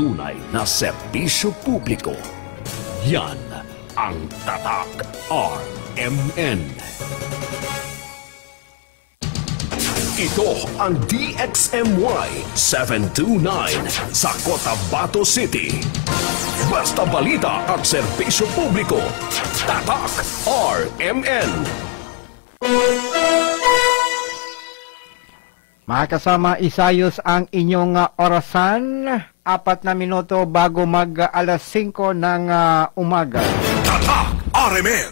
Tunay na serbisyo publiko. Yan ang Tatak RMN. Ito ang DXMY 729 sa Cotabato City. Basta balita at serbisyo publiko. Tatak RMN. Mga kasama, isayos ang inyong orasan. 4 na minuto bago mag alas 5 ng umaga. Tatak RMN.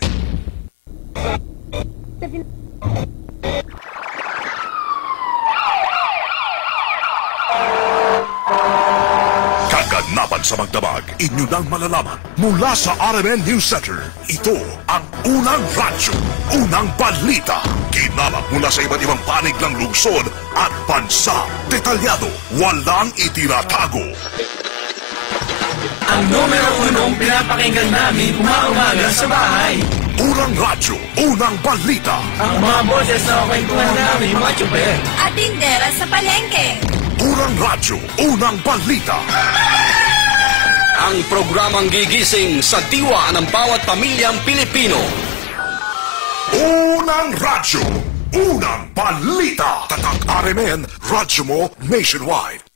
Kaganapan sa magdamag, inyo nang malalaman mula sa RMN News Center. Ito ang unang radyo, unang balita. Kinalap mula sa iba't ibang panig ng lungsod at bansa. Detalyado, walang itinatago. Ang numero 1 pinapakinggan namin umaga sa bahay. Unang radyo, unang balita. Ang mga boses na kwentuhan namin mga tsuper. At tindera sa palengke. Unang radyo, unang balita. Ang programang gigising sa diwa ng bawat pamilyang Pilipino. Unang radyo, unang balita. Tatak RMN, radyo mo nationwide.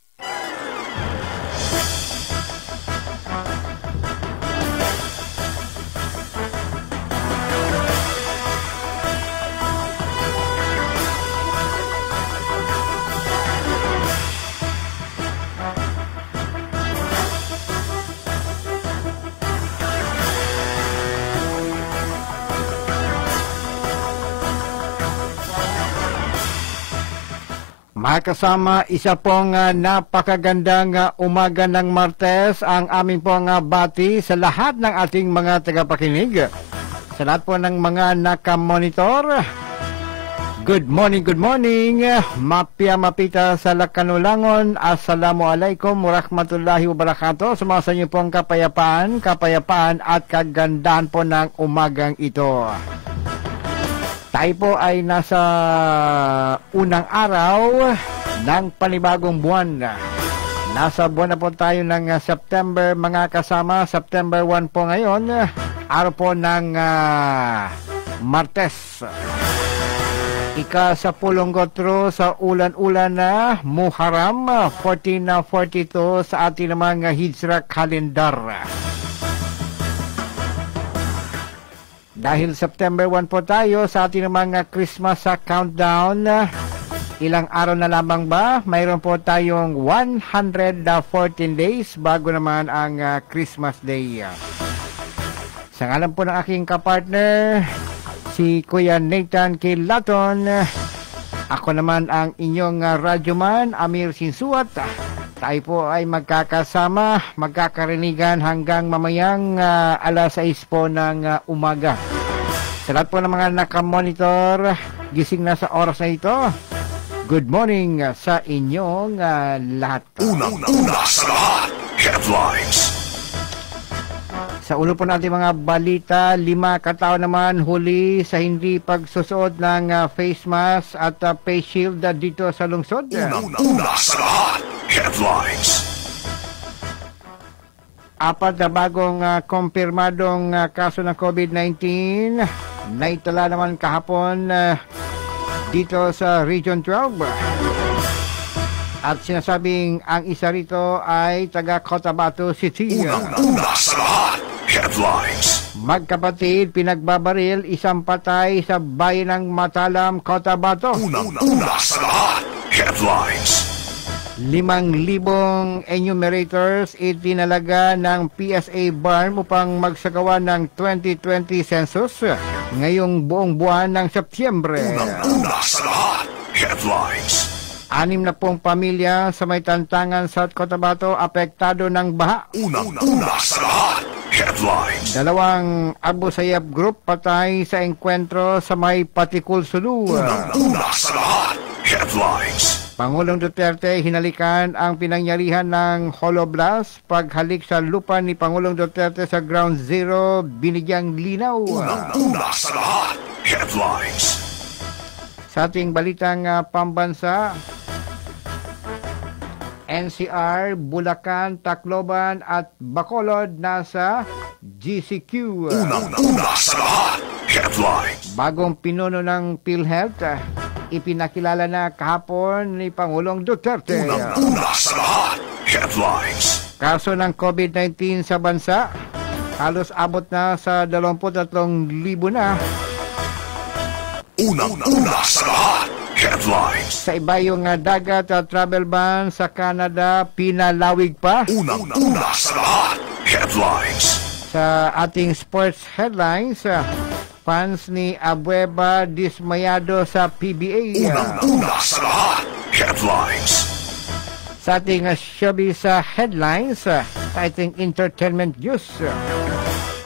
Mga kasama, isa pong napakagandang umaga ng Martes ang aming pong bati sa lahat ng ating mga tagapakinig. Sa lahat po ng mga nakamonitor. Good morning, good morning. Mapia mapita sa Lakanulangon. Assalamualaikum warahmatullahi wabarakatuh. Sumasa niyo pong kapayapaan at kagandahan po ng umagang ito. Tayo po ay nasa unang araw ng panibagong buwan. Nasa buwan na po tayo ng September, mga kasama. September 1 po ngayon. Araw po ng Martes. Ika-10 sa ulan-ulan na Muharram 1442 sa ating mga Hijra kalendar. Dahil September 1 po tayo sa ating mga Christmas countdown, ilang araw na lamang ba? Mayroon po tayong 114 days bago naman ang Christmas Day. Sa ngalan po ng aking kapartner, si Kuya Nathan Kilaton, ako naman ang inyong radyoman, Amir Sinsuat. Tayo po ay magkakasama, magkakarinigan hanggang mamayang alas 6 po ng umaga. Sa lahat po ng mga nakamonitor, gising na sa oras na ito. Good morning sa inyong lahat. Unang-una sa lahat, headlines. Sa ulo po natin mga balita, 5 katao naman huli sa hindi pagsusuot ng face mask at face shield dito sa lungsod. Unang-una sa lahat, headlines. 4 na bagong kumpirmadong kaso ng COVID-19. Naitala naman kahapon dito sa Region 12. At sinasabing ang isa rito ay taga Cotabato City. Unang-una sa lahat, headlines. Magkapatid, pinagbabaril, isang patay sa bayan ng Matalam, Cotabato. Unang-una sa lahat, headlines. 5,000 enumerators itinalaga ng PSA BARM upang magsagawa ng 2020 census ngayong buong buwan ng Setyembre. Unang-una sa lahat, headlines. 6 na pong pamilya sa may Tantangan, South Cotabato apektado ng baha. Unang-una sa lahat, headlines. 2 Abu Sayyaf group patay sa engkwentro sa may Patikul, Sulu. Unang-una sa lahat, headlines. Pangulong Duterte hinalikan ang pinangyarihan ng holoblast. Paghalik sa lupa ni Pangulong Duterte sa Ground Zero, binigyang linaw. Unang-una sa lahat, headlines. Sa ating balitang pambansa, NCR, Bulacan, Tacloban at Bacolod nasa GCQ. Unang-una sa lahat, headlines. Bagong pinuno ng PhilHealth, ipinakilala na kahapon ni Pangulong Duterte. Unang-una sa lahat, headlines. Kaso ng COVID-19 sa bansa, halos abot na sa 23,000 na. Unang-una sa lahat, headlines. Sa iba yung dagat at travel ban sa Canada, pinalawig pa. Unang-una sa lahat, headlines. Sa ating sports headlines, fans ni Abueva dismayado sa PBA. Unang-una sa lahat, headlines. Sa ating showbiz headlines, sa ating entertainment news,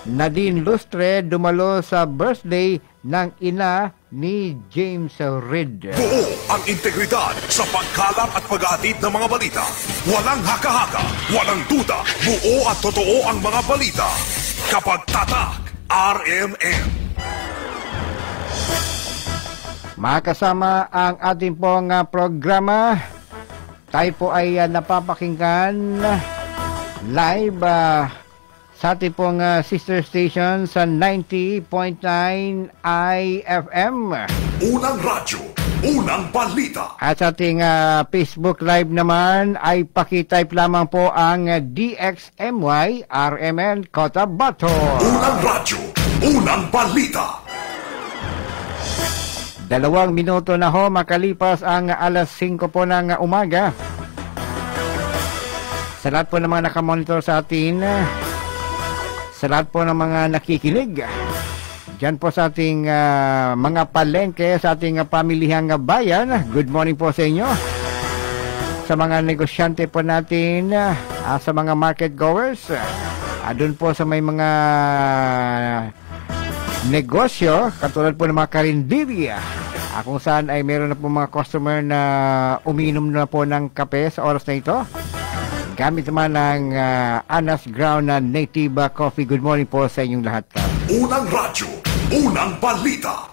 Nadine Lustre dumalo sa birthday ng ina ni James Reid. Buo ang integridad sa pagkalat at pag-aatid ng mga balita. Walang haka-haka, walang duda, buo at totoo ang mga balita. Kapag tatak, RMN. Makasama ang ating pong programa. Tayo po ay napapakinggan live sa ating pong sister station sa 90.9 IFM. Unang radyo, unang balita. At sa ating Facebook Live naman ay pakitype lamang po ang DXMY RMN Cotabato. Unang radyo, unang balita. 2 minuto na ho makalipas ang alas 5 po ng umaga. Sa lahat po ng mga nakamonitor sa atin, sa lahat po ng mga nakikinig, dyan po sa ating mga palengke, sa ating pamilihang bayan, good morning po sa inyo. Sa mga negosyante po natin, sa mga market goers, doon po sa may mga negosyo, katulad po ng mga karinderya, kung saan ay meron na po mga customer na umiinom na po ng kape sa oras na ito. Gamit naman ng Anas Ground na native coffee. Good morning po sa inyong lahat. Unang radyo, unang balita.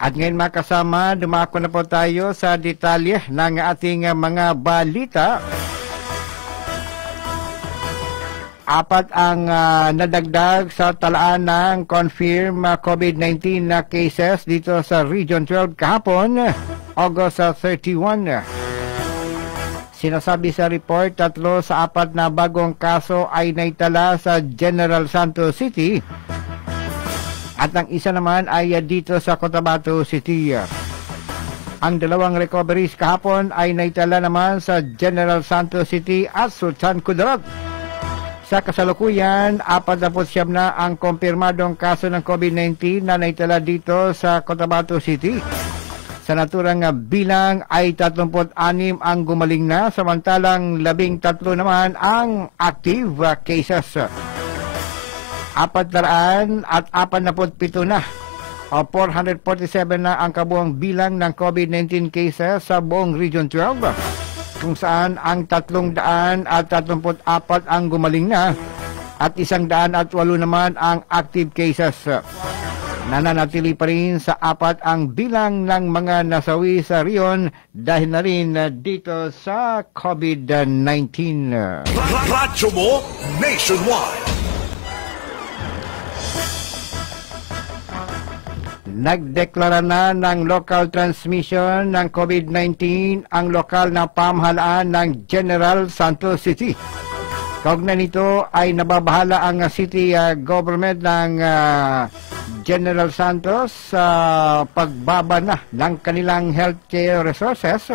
At ngayon mga kasama, dumako na po tayo sa detalye ng ating mga balita. 4 ang nadagdag sa talaan ng confirmed COVID-19 na cases dito sa Region 12 kahapon, August 31. Sinasabi sa report, 3 sa 4 na bagong kaso ay naitala sa General Santos City at ang isa naman ay dito sa Cotabato City. Ang 2 recoveries kahapon ay naitala naman sa General Santos City at Sultan Kudarat. Sa kasalukuyan, 49 na ang kumpirmadong kaso ng COVID-19 na naitala dito sa Cotabato City. Sa naturang bilang ay 36 ang gumaling na, samantalang 13 naman ang active cases. 447 na o 447 na ang kabuang bilang ng COVID-19 cases sa buong Region 12. Kung saan ang 334 ang gumaling na at 108 naman ang active cases. Nananatili pa rin sa 4 ang bilang ng mga nasawi sa riyon dahil na rin dito sa COVID-19. Radyo mo nationwide. Nagdeklara na ng local transmission ng COVID-19 ang lokal na pamahalaan ng General Santos City. Kaugnay nito ay nababahala ang city government ng General Santos sa pagbaba na ng kanilang healthcare resources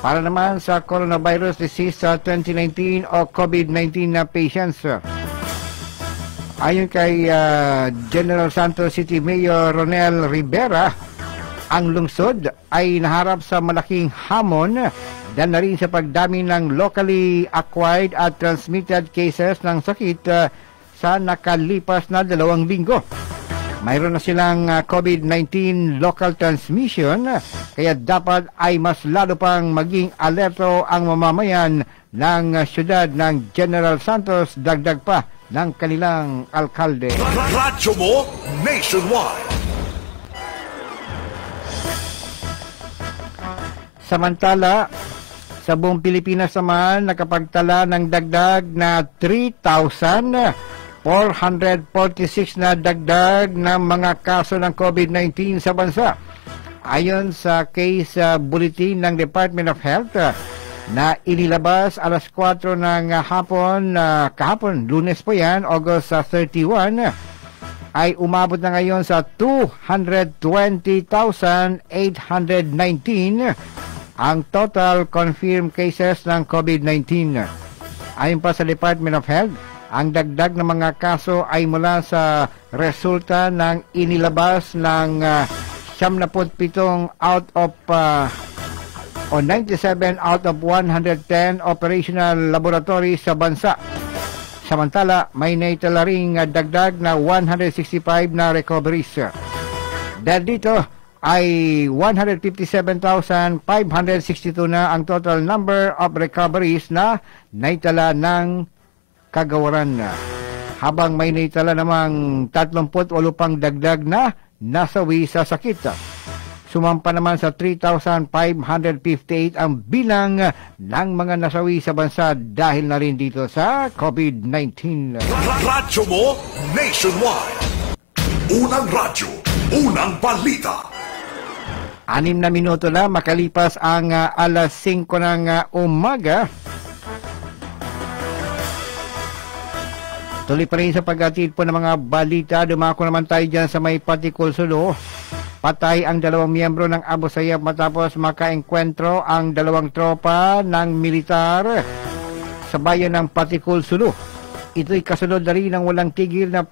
para naman sa coronavirus disease 2019 o COVID-19 na patients. Ayon kay General Santos City Mayor Ronel Rivera, ang lungsod ay naharap sa malaking hamon dahil na rin sa pagdami ng locally acquired at transmitted cases ng sakit sa nakalipas na 2 linggo. Mayroon na silang COVID-19 local transmission, kaya dapat ay mas lalo pang maging alerto ang mamamayan ng syudad ng General Santos, dagdag pa ng kanilang alkalde. Radyo mo nationwide. Samantala, Sa buong Pilipinas naman, nakapagtala ng dagdag na 3,446 na dagdag na mga kaso ng COVID-19 sa bansa. Ayon sa case bulletin ng Department of Health na inilabas alas 4 ng hapon, kahapon, Lunes po yan, August 31, ay umabot na ngayon sa 220,819 ang total confirmed cases ng COVID-19. Ayon pa sa Department of Health, ang dagdag ng mga kaso ay mula sa resulta ng inilabas ng 97 out of 97 out of 110 operational laboratories sa bansa. Samantala, may naitala ring dagdag na 165 na recoveries. Dahil dito ay 157,562 na ang total number of recoveries na naitala ng kagawaran. Habang may naitala namang 38 pang dagdag na nasawi sa sakit. Sumampa naman sa 3,558 ang bilang ng mga nasawi sa bansa dahil na rin dito sa COVID-19. Radyo mo nationwide. Unang radyo, unang balita. 6 na minuto na makalipas ang alas 5 ng umaga. Tuloy pa rin sa paghatid po ng mga balita. Dumako naman tayo dyan sa may Patikul Sulu. Patay ang 2 miyembro ng Abu Sayyaf matapos makaengkwentro ang 2 tropa ng militar sa bayan ng Patikul Sulu. Ito'y kasunod na rin ng walang tigil na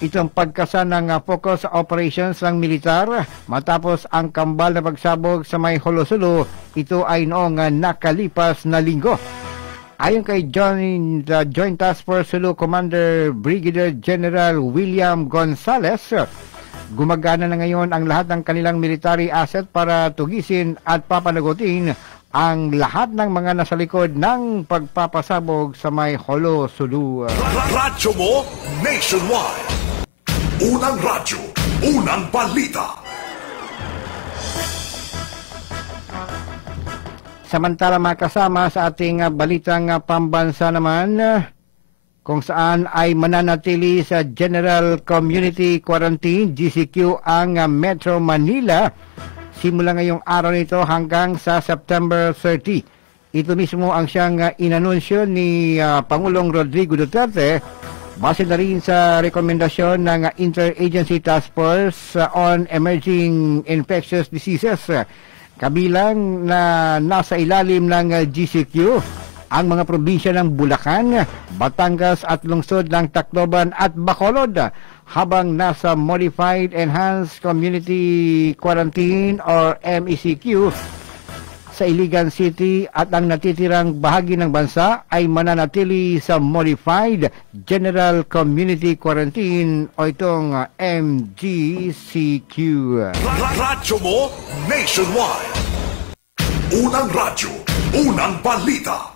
itong pagkasa ng focus operations ng militar matapos ang kambal na pagsabog sa may Holosulu. Ito ay noong nakalipas na linggo. Ayon kay Joint Task Force Sulu Commander Brigadier General William Gonzales, gumagana na ngayon ang lahat ng kanilang military asset para tugisin at papanagutin ang lahat ng mga nasa likod ng pagpapasabog sa may Holosulu. Radyo mo nationwide. Unang radyo, unang balita. Samantala makasama sa ating balitang pambansa naman, kung saan ay mananatili sa General Community Quarantine, GCQ, ang Metro Manila simula ngayong araw nito hanggang sa September 30. Ito mismo ang siyang inanunsyo ni Pangulong Rodrigo Duterte base na rin sa rekomendasyon ng Interagency Task Force on Emerging Infectious Diseases. Kabilang na nasa ilalim ng GCQ ang mga probinsya ng Bulacan, Batangas at lungsod ng Tacloban at Bacolod, habang nasa Modified Enhanced Community Quarantine or MECQ sa Iligan City, at ang natitirang bahagi ng bansa ay mananatili sa Modified General Community Quarantine o itong MGCQ. Radyo mo nationwide. Unang radyo, unang balita.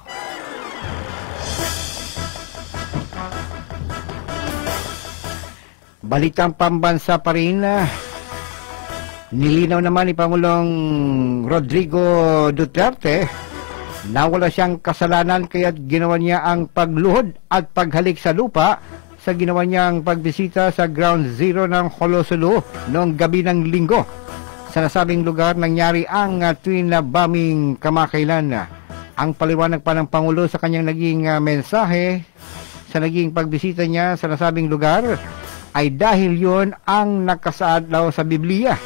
Balitang pambansa pa rin. Nilinaw naman ni Pangulong Rodrigo Duterte na wala siyang kasalanan kaya't ginawa niya ang pagluhod at paghalik sa lupa sa ginawa niyang pagbisita sa Ground Zero ng Holosulu noong gabi ng linggo. Sa nasabing lugar nangyari ang twin bombing kamakailan. Ang paliwanag pa ng Pangulo sa kanyang naging mensahe sa naging pagbisita niya sa nasabing lugar ay dahil yun ang nakasaad daw sa Biblia.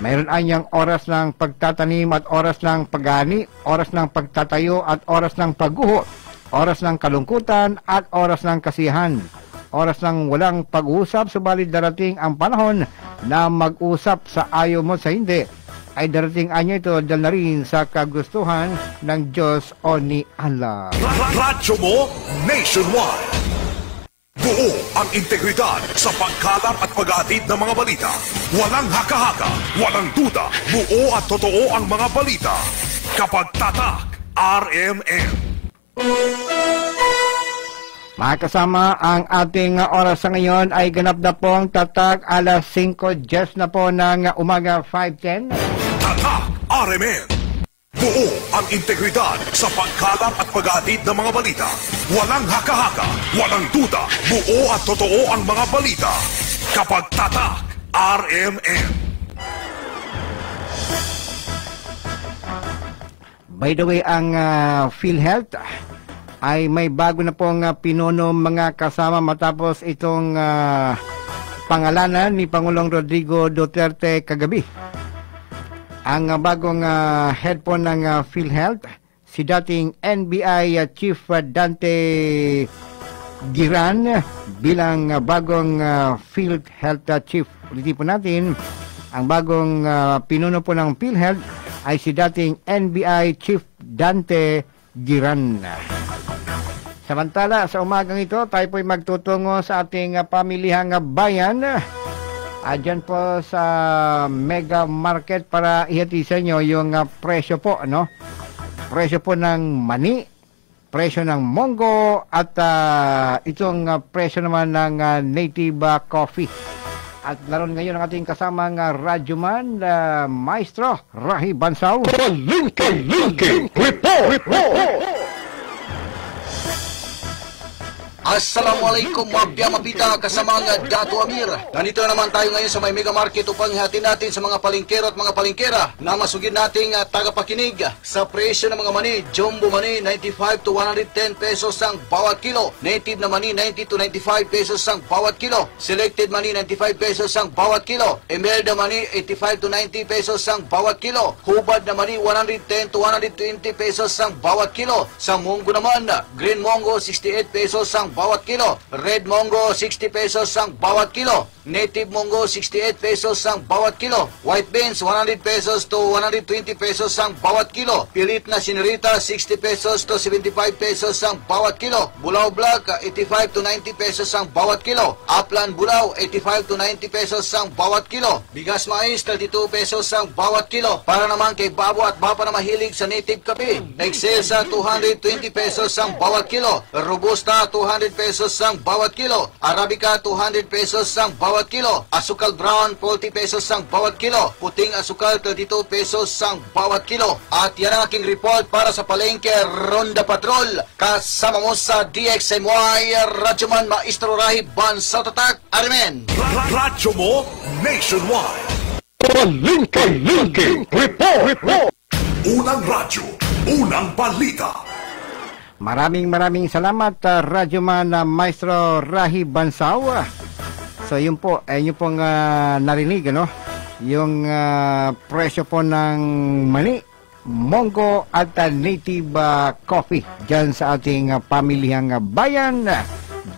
Mayroon anyang oras ng pagtatanim at oras ng pag-ani, oras ng pagtatayo at oras ng pagguho, oras ng kalungkutan at oras ng kasiyahan, oras ng walang pag-uusap, subalit darating ang panahon na mag-usap sa ayaw mo sa hindi. Ay darating anyo ito dahil na rin sa kagustuhan ng Diyos o ni Allah. Radyo mo nationwide. Buo ang integridad sa pagkalap at paghatid ng mga balita. Walang haka-haka, walang duda, buo at totoo ang mga balita. Kapag tatak, RMN. Mga kasama, ang ating oras sa ngayon ay ganap na pong tatak alas 5:10 na po ng umaga, 5:10. Tatak RMN. Buo ang integridad sa pagkalap at pag-aatid ng mga balita. Walang haka-haka, walang duda, buo at totoo ang mga balita. Kapag tatak, RMN. By the way, ang PhilHealth ay may bago na pong pinuno mga kasama matapos itong pangalanan ni Pangulong Rodrigo Duterte kagabi. Ang bagong head po ng PhilHealth, si dating NBI Chief Dante Giran bilang bagong PhilHealth Chief. Ulitin po natin, ang bagong pinuno po ng PhilHealth ay si dating NBI Chief Dante Giran. Samantala, sa umagang ito, tayo po'y magtutungo sa ating pamilihang bayan. Diyan po sa Mega Market para ihati sa inyo yung presyo po, ano? Presyo po ng mani, presyo ng monggo, at itong presyo naman ng native coffee. At naroon ngayon ang ating kasamang radyoman, Maestro Rahi Bansaw. Palengke Report! Assalamualaikum mga mapita kasama nga Dato Amir. Nandito naman tayo ngayon sa may Mega Market upang hatin natin sa mga palengkero at mga palengkera na masugid nating tagapakinig sa presyo ng mga mani. Jumbo mani 95 to 110 pesos ang bawat kilo. Native na mani 90 to 95 pesos ang bawat kilo. Selected mani 95 pesos ang bawat kilo. Emerald mani 85 to 90 pesos ang bawat kilo. Hubad na mani 110 to 120 pesos ang bawat kilo. Sa munggo naman, green munggo 68 pesos ang bawat kilo. Red munggo 60 pesos ang bawat kilo. Native munggo 68 pesos ang bawat kilo. White beans 100 pesos to 120 pesos ang bawat kilo. Pilit na sinirita 60 pesos to 75 pesos ang bawat kilo. Bulaw black 85 to 90 pesos ang bawat kilo. Upland bulaw 85 to 90 pesos ang bawat kilo. Bigas mais 32 pesos ang bawat kilo. Para naman kay babo at bapa na mahilig sa native kape, nag-sale sa 220 pesos ang bawat kilo. Robusta 200 pesos ang bawat kilo. Arabica 200 pesos ang bawat kilo. Asukal brown 40 pesos ang bawat kilo. Puting asukal 32 pesos ang bawat kilo. At yan ang aking report para sa palengke Ronda Patrol. Kasama mo sa DXMY Radyoman Maestro Rahi Bansaw Tatak Armen. Radyo mo nationwide. Palengke Report! Unang radyo, unang balita. Maraming salamat, Radyoman Maestro Rahi Bansaw. So yun po, yun pong narinig, ano? Yung presyo po ng mani, monggo at native coffee dyan sa ating pamilihang bayan,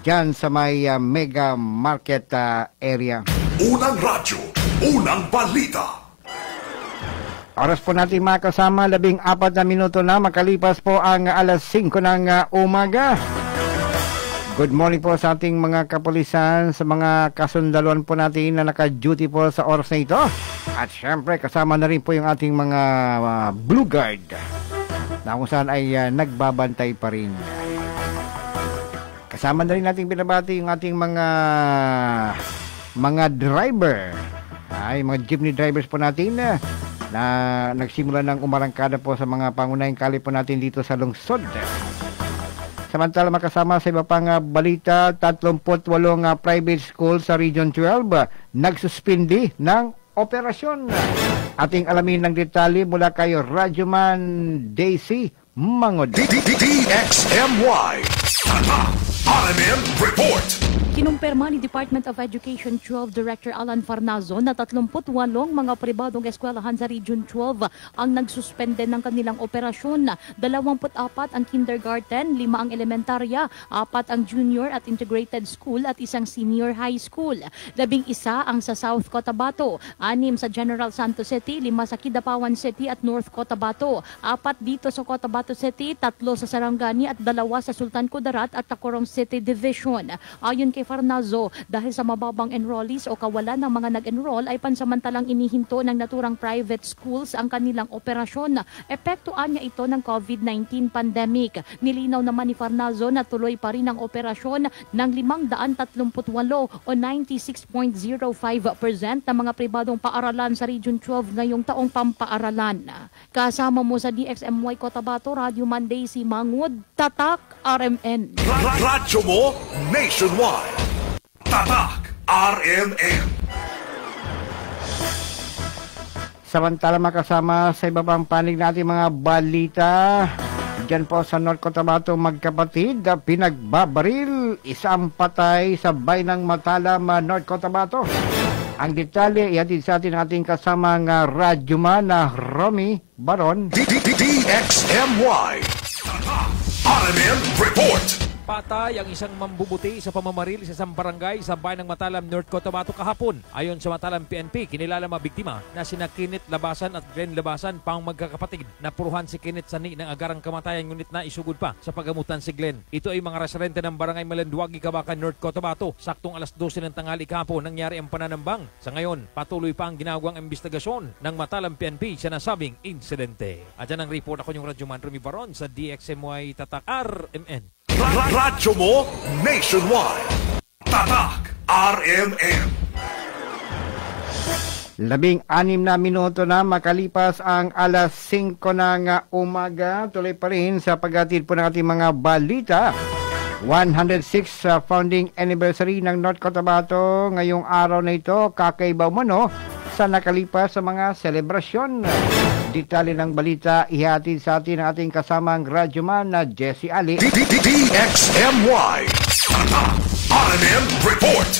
dyan sa may Mega Market area. Unang radyo, unang balita. Oras po natin mga kasama, 14 na minuto na, makalipas po ang alas 5 ng umaga. Good morning po sa ating mga kapulisan, sa mga kasundaluan po natin na naka-duty po sa oras na ito. At syempre, kasama na rin po yung ating mga Blue Guard na kung saan ay nagbabantay pa rin. Kasama na rin nating binabati yung ating mga driver, ay mga jeepney drivers po natin na nagsimula ng umarangkada po sa mga pangunahing kali po natin dito sa lungsod. Samantala makasama sa iba pang balita, 38 private school sa Region 12 nagsuspindi ng operasyon. Ating alamin ng detalye mula kay Radyoman Daisy Mangod. DXMY RMN Report. Kinumpirma ni Department of Education 12 Director Alan Farnazo na 38 mga pribadong eskwelahan sa Region 12 ang nagsuspende ng kanilang operasyon. 24 ang kindergarten, 5 ang elementarya, 4 ang junior at integrated school at 1 senior high school. 11 ang sa South Cotabato, 6 sa General Santos City, 5 sa Kidapawan City at North Cotabato, 4 dito sa Cotabato City, 3 sa Sarangani at 2 sa Sultan Kudarat at Tacloban City. City Division. Ayon kay Farnazo, dahil sa mababang enrollees o kawalan ng mga nag-enroll ay pansamantalang inihinto ng naturang private schools ang kanilang operasyon. Epektuan niya ito ng COVID-19 pandemic. Nilinaw naman ni Farnazo na tuloy pa rin ang operasyon ng 538 o 96.05% ng mga pribadong paaralan sa Region 12 ngayong taong pampaaralan. Kasama mo sa DXMY Cotabato, Radio Monday si Mangud, Tatak, RMN. Radyo mo nationwide. Tatak RMN. Samantala makasama sa iba pang panig natin mga balita. Diyan po sa North Cotabato, magkapatid, pinagbabaril, isang patay sa bayan ng Matalam, North Cotabato. Ang detalye, ihatid sa atin ating kasamang radyoman na Romy Baron. DXMY. RMN Report. Patay ang isang mambubuti sa pamamaril sa isang barangay sa bayan ng Matalam, North Cotabato kahapon. Ayon sa Matalam PNP, kinilala mga biktima na sina Kenneth Labasan at Glenn Labasan pang magkakapatid. Napuruhan si Kenneth sani ng agarang kamatayan ngunit na isugod pa sa pagamutan si Glenn. Ito ay mga residente ng barangay Malanduagi, Kabakan, North Cotabato. Saktong alas 12 ng tanghali kahapon nangyari ang pananambang. Sa ngayon, patuloy pa ang ginagawang investigasyon ng Matalam PNP sa nasabing insidente. At yan ang report, ako yung Radyoman Romy Baron sa DXMY Tatak RMN. Radyo mo nationwide. Tatak RMN. 16 na minuto na makalipas ang alas 5 ng umaga. Tuloy pa rin sa paghatid po ng ating mga balita. 106 founding anniversary ng North Cotabato. Ngayong araw na ito, kakaiba mo no sa nakalipas sa mga selebrasyon. Detalye ng balita, ihatid sa atin ang ating kasamang radyoman na Jesse Ali. DXMY. Tatak RMN Report.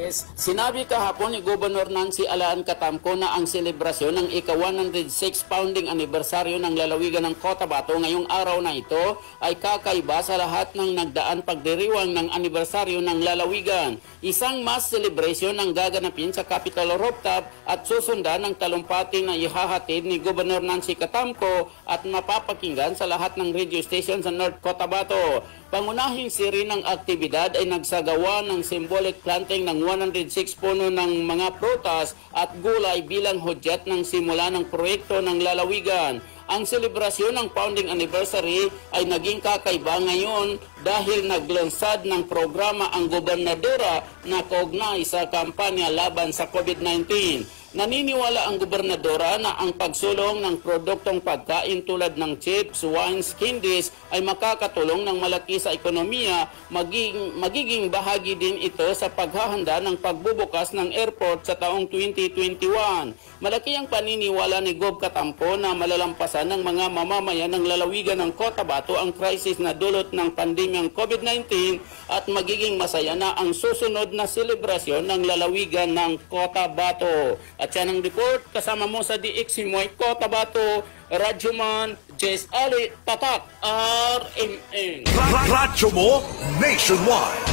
Yes, sinabi kahapon ni Governor Nancy Alaan Catamco na ang selebrasyon ng ika-106 founding anniversaryo ng lalawigan ng Cotabato ngayong araw na ito ay kakaiba sa lahat ng nagdaan pagdiriwang ng anibersaryo ng lalawigan. Isang mass celebration ang gaganapin sa Capitol Rooftop at susundan ng talumpati na ihahatid ni Governor Nancy Catamco at mapapakinggan sa lahat ng radio station sa North Cotabato. Pangunahing siri ng aktibidad ay nagsagawa ng symbolic planting ng 106 puno ng mga prutas at gulay bilang hudyat ng simula ng proyekto ng lalawigan. Ang selebrasyon ng founding anniversary ay naging kakaiba ngayon dahil naglunsad ng programa ang gobernadora na kaugnay sa kampanya laban sa COVID-19. Naniniwala ang gobernadora na ang pagsulong ng produktong pagkain tulad ng chips, wines, candies ay makakatulong ng malaki sa ekonomiya. Magiging bahagi din ito sa paghahanda ng pagbubukas ng airport sa taong 2021. Malaki ang paniniwala ni Gov Catamco na malalampasan ng mga mamamayan ng lalawigan ng Cotabato ang crisis na dulot ng pandemyang COVID-19 at magiging masaya na ang susunod na selebrasyon ng lalawigan ng Cotabato. At yan ang report, kasama mo sa DXMY Cotabato, Radyoman Jess Ali, Tatak, RMN. Radyo mo nationwide.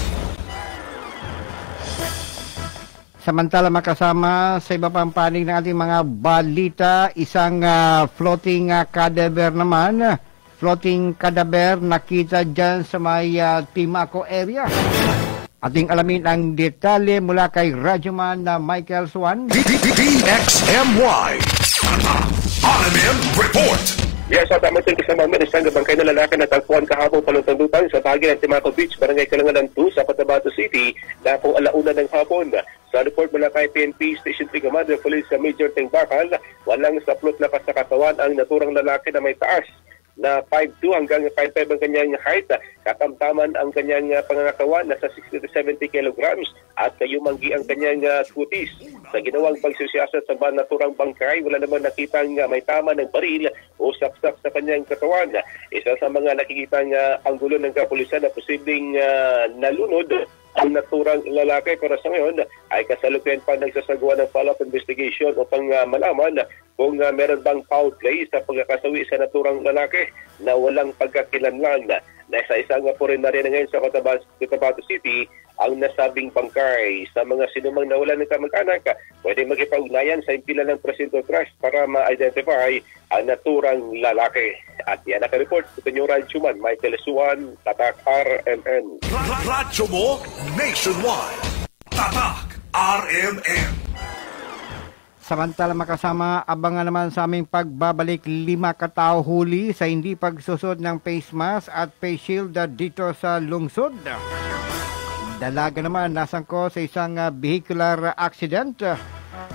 Samantala makasama sa iba pang panig ng ating mga balita, isang floating cadaver naman. Floating cadaver nakita dyan sa may Timaco area. Ating alamin ang detalye mula kay Radyoman na Michael Swan. DXMY. RMN Report. Yes, at amatin kasama mo isang bangkay na lalaki na tagpuan kahapon palutang-lutang sa bahagi ng Timaco Beach, Barangay Kalangalan 2 sa Cotabato City na kung alauna ng hapon. Sa report mula kay PNP Station 3 Commander Police Major Tengbakal, walang saplot na katawan ang naturang lalaki na may taas na 5'2 hanggang 5'5 ang kanyang height. Katamtaman ang kanyang pangangatawan na sa 60 to 70 kilograms at kayumanggi ang kanyang kutis. Sa ginawang pagsusiyasat sa naturang bangkay, wala naman nakitang may tama ng baril o saksak sa kanyang katawan. Isa sa mga nakikitang anggulo ng kapulisan na posibleng nalunod ang naturang lalaki, pero sa ngayon ay kasalukuyan pa nagsasagawa ng follow-up investigation upang malaman kung meron bang foul play sa pagkakasawi sa naturang lalaki na walang pagkakilanlan. Nasa isang po rin na rin ngayon sa Cotabato City ang nasabing bangkay. Sa mga sinumang nawalan ng kamag-anak, pwede magipag-ugnayan sa impila ng Presinto Trust para ma-identify ang naturang lalaki. At yan naka-report sa inyong radyoman, Michael Suan, Tatak RMN. Radyo mo nationwide. Tatak RMN. Samantala makasama, abangan naman sa aming pagbabalik 5 katao huli sa hindi pagsusot ng face mask at face shield dito sa lungsod. Dalaga naman nasangko sa isang vehicular accident.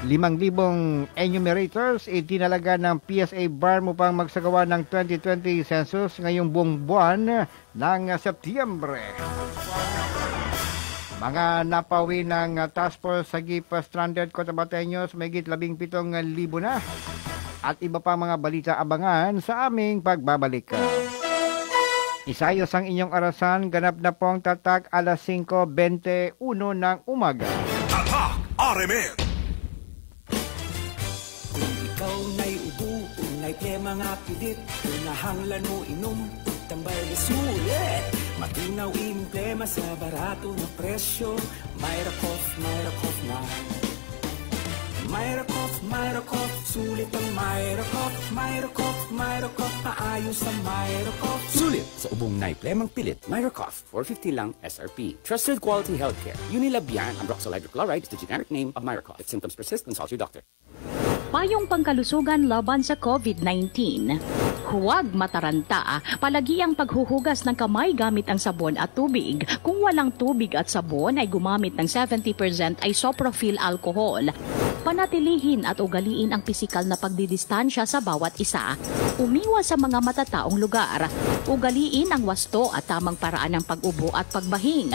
5,000 enumerators itinalaga ng PSA BARM upang magsagawa ng 2020 census ngayong buong buwan ng Setyembre. Mga napawi ng Task Force Sagip Stranded Cotabateños, mayigit 17,000 na. At iba pa mga balita abangan sa aming pagbabalik. Isayos ang inyong arasan, ganap na pong tatak alas 5:21 ng umaga. Tatak RMN. Kung ikaw na'y ubo, unay plema nga pilit, unahanglan mo inom, tambal ni sulit. Matinaw implema sa barato na presyo, Myra Cough na. Myra Cough, sulit ang Myra Cough, maayos ang Myra Cough. Sulit sa ubong naiplemang pilit, Myra Cough, 450 lang SRP. Trusted quality healthcare. Unilabian, ambroxol hydrochloride is the generic name of Myra Cough. If symptoms persist, consult your doctor. Payong pangkalusugan laban sa COVID-19. Huwag mataranta. Palagi ang paghuhugas ng kamay gamit ang sabon at tubig. Kung walang tubig at sabon ay gumamit ng 70% isopropyl alcohol. Panatilihin at ugaliin ang pisikal na pagdidistansya sa bawat isa. Umiwas sa mga matataong lugar. Ugaliin ang wasto at tamang paraan ng pag-ubo at pagbahing.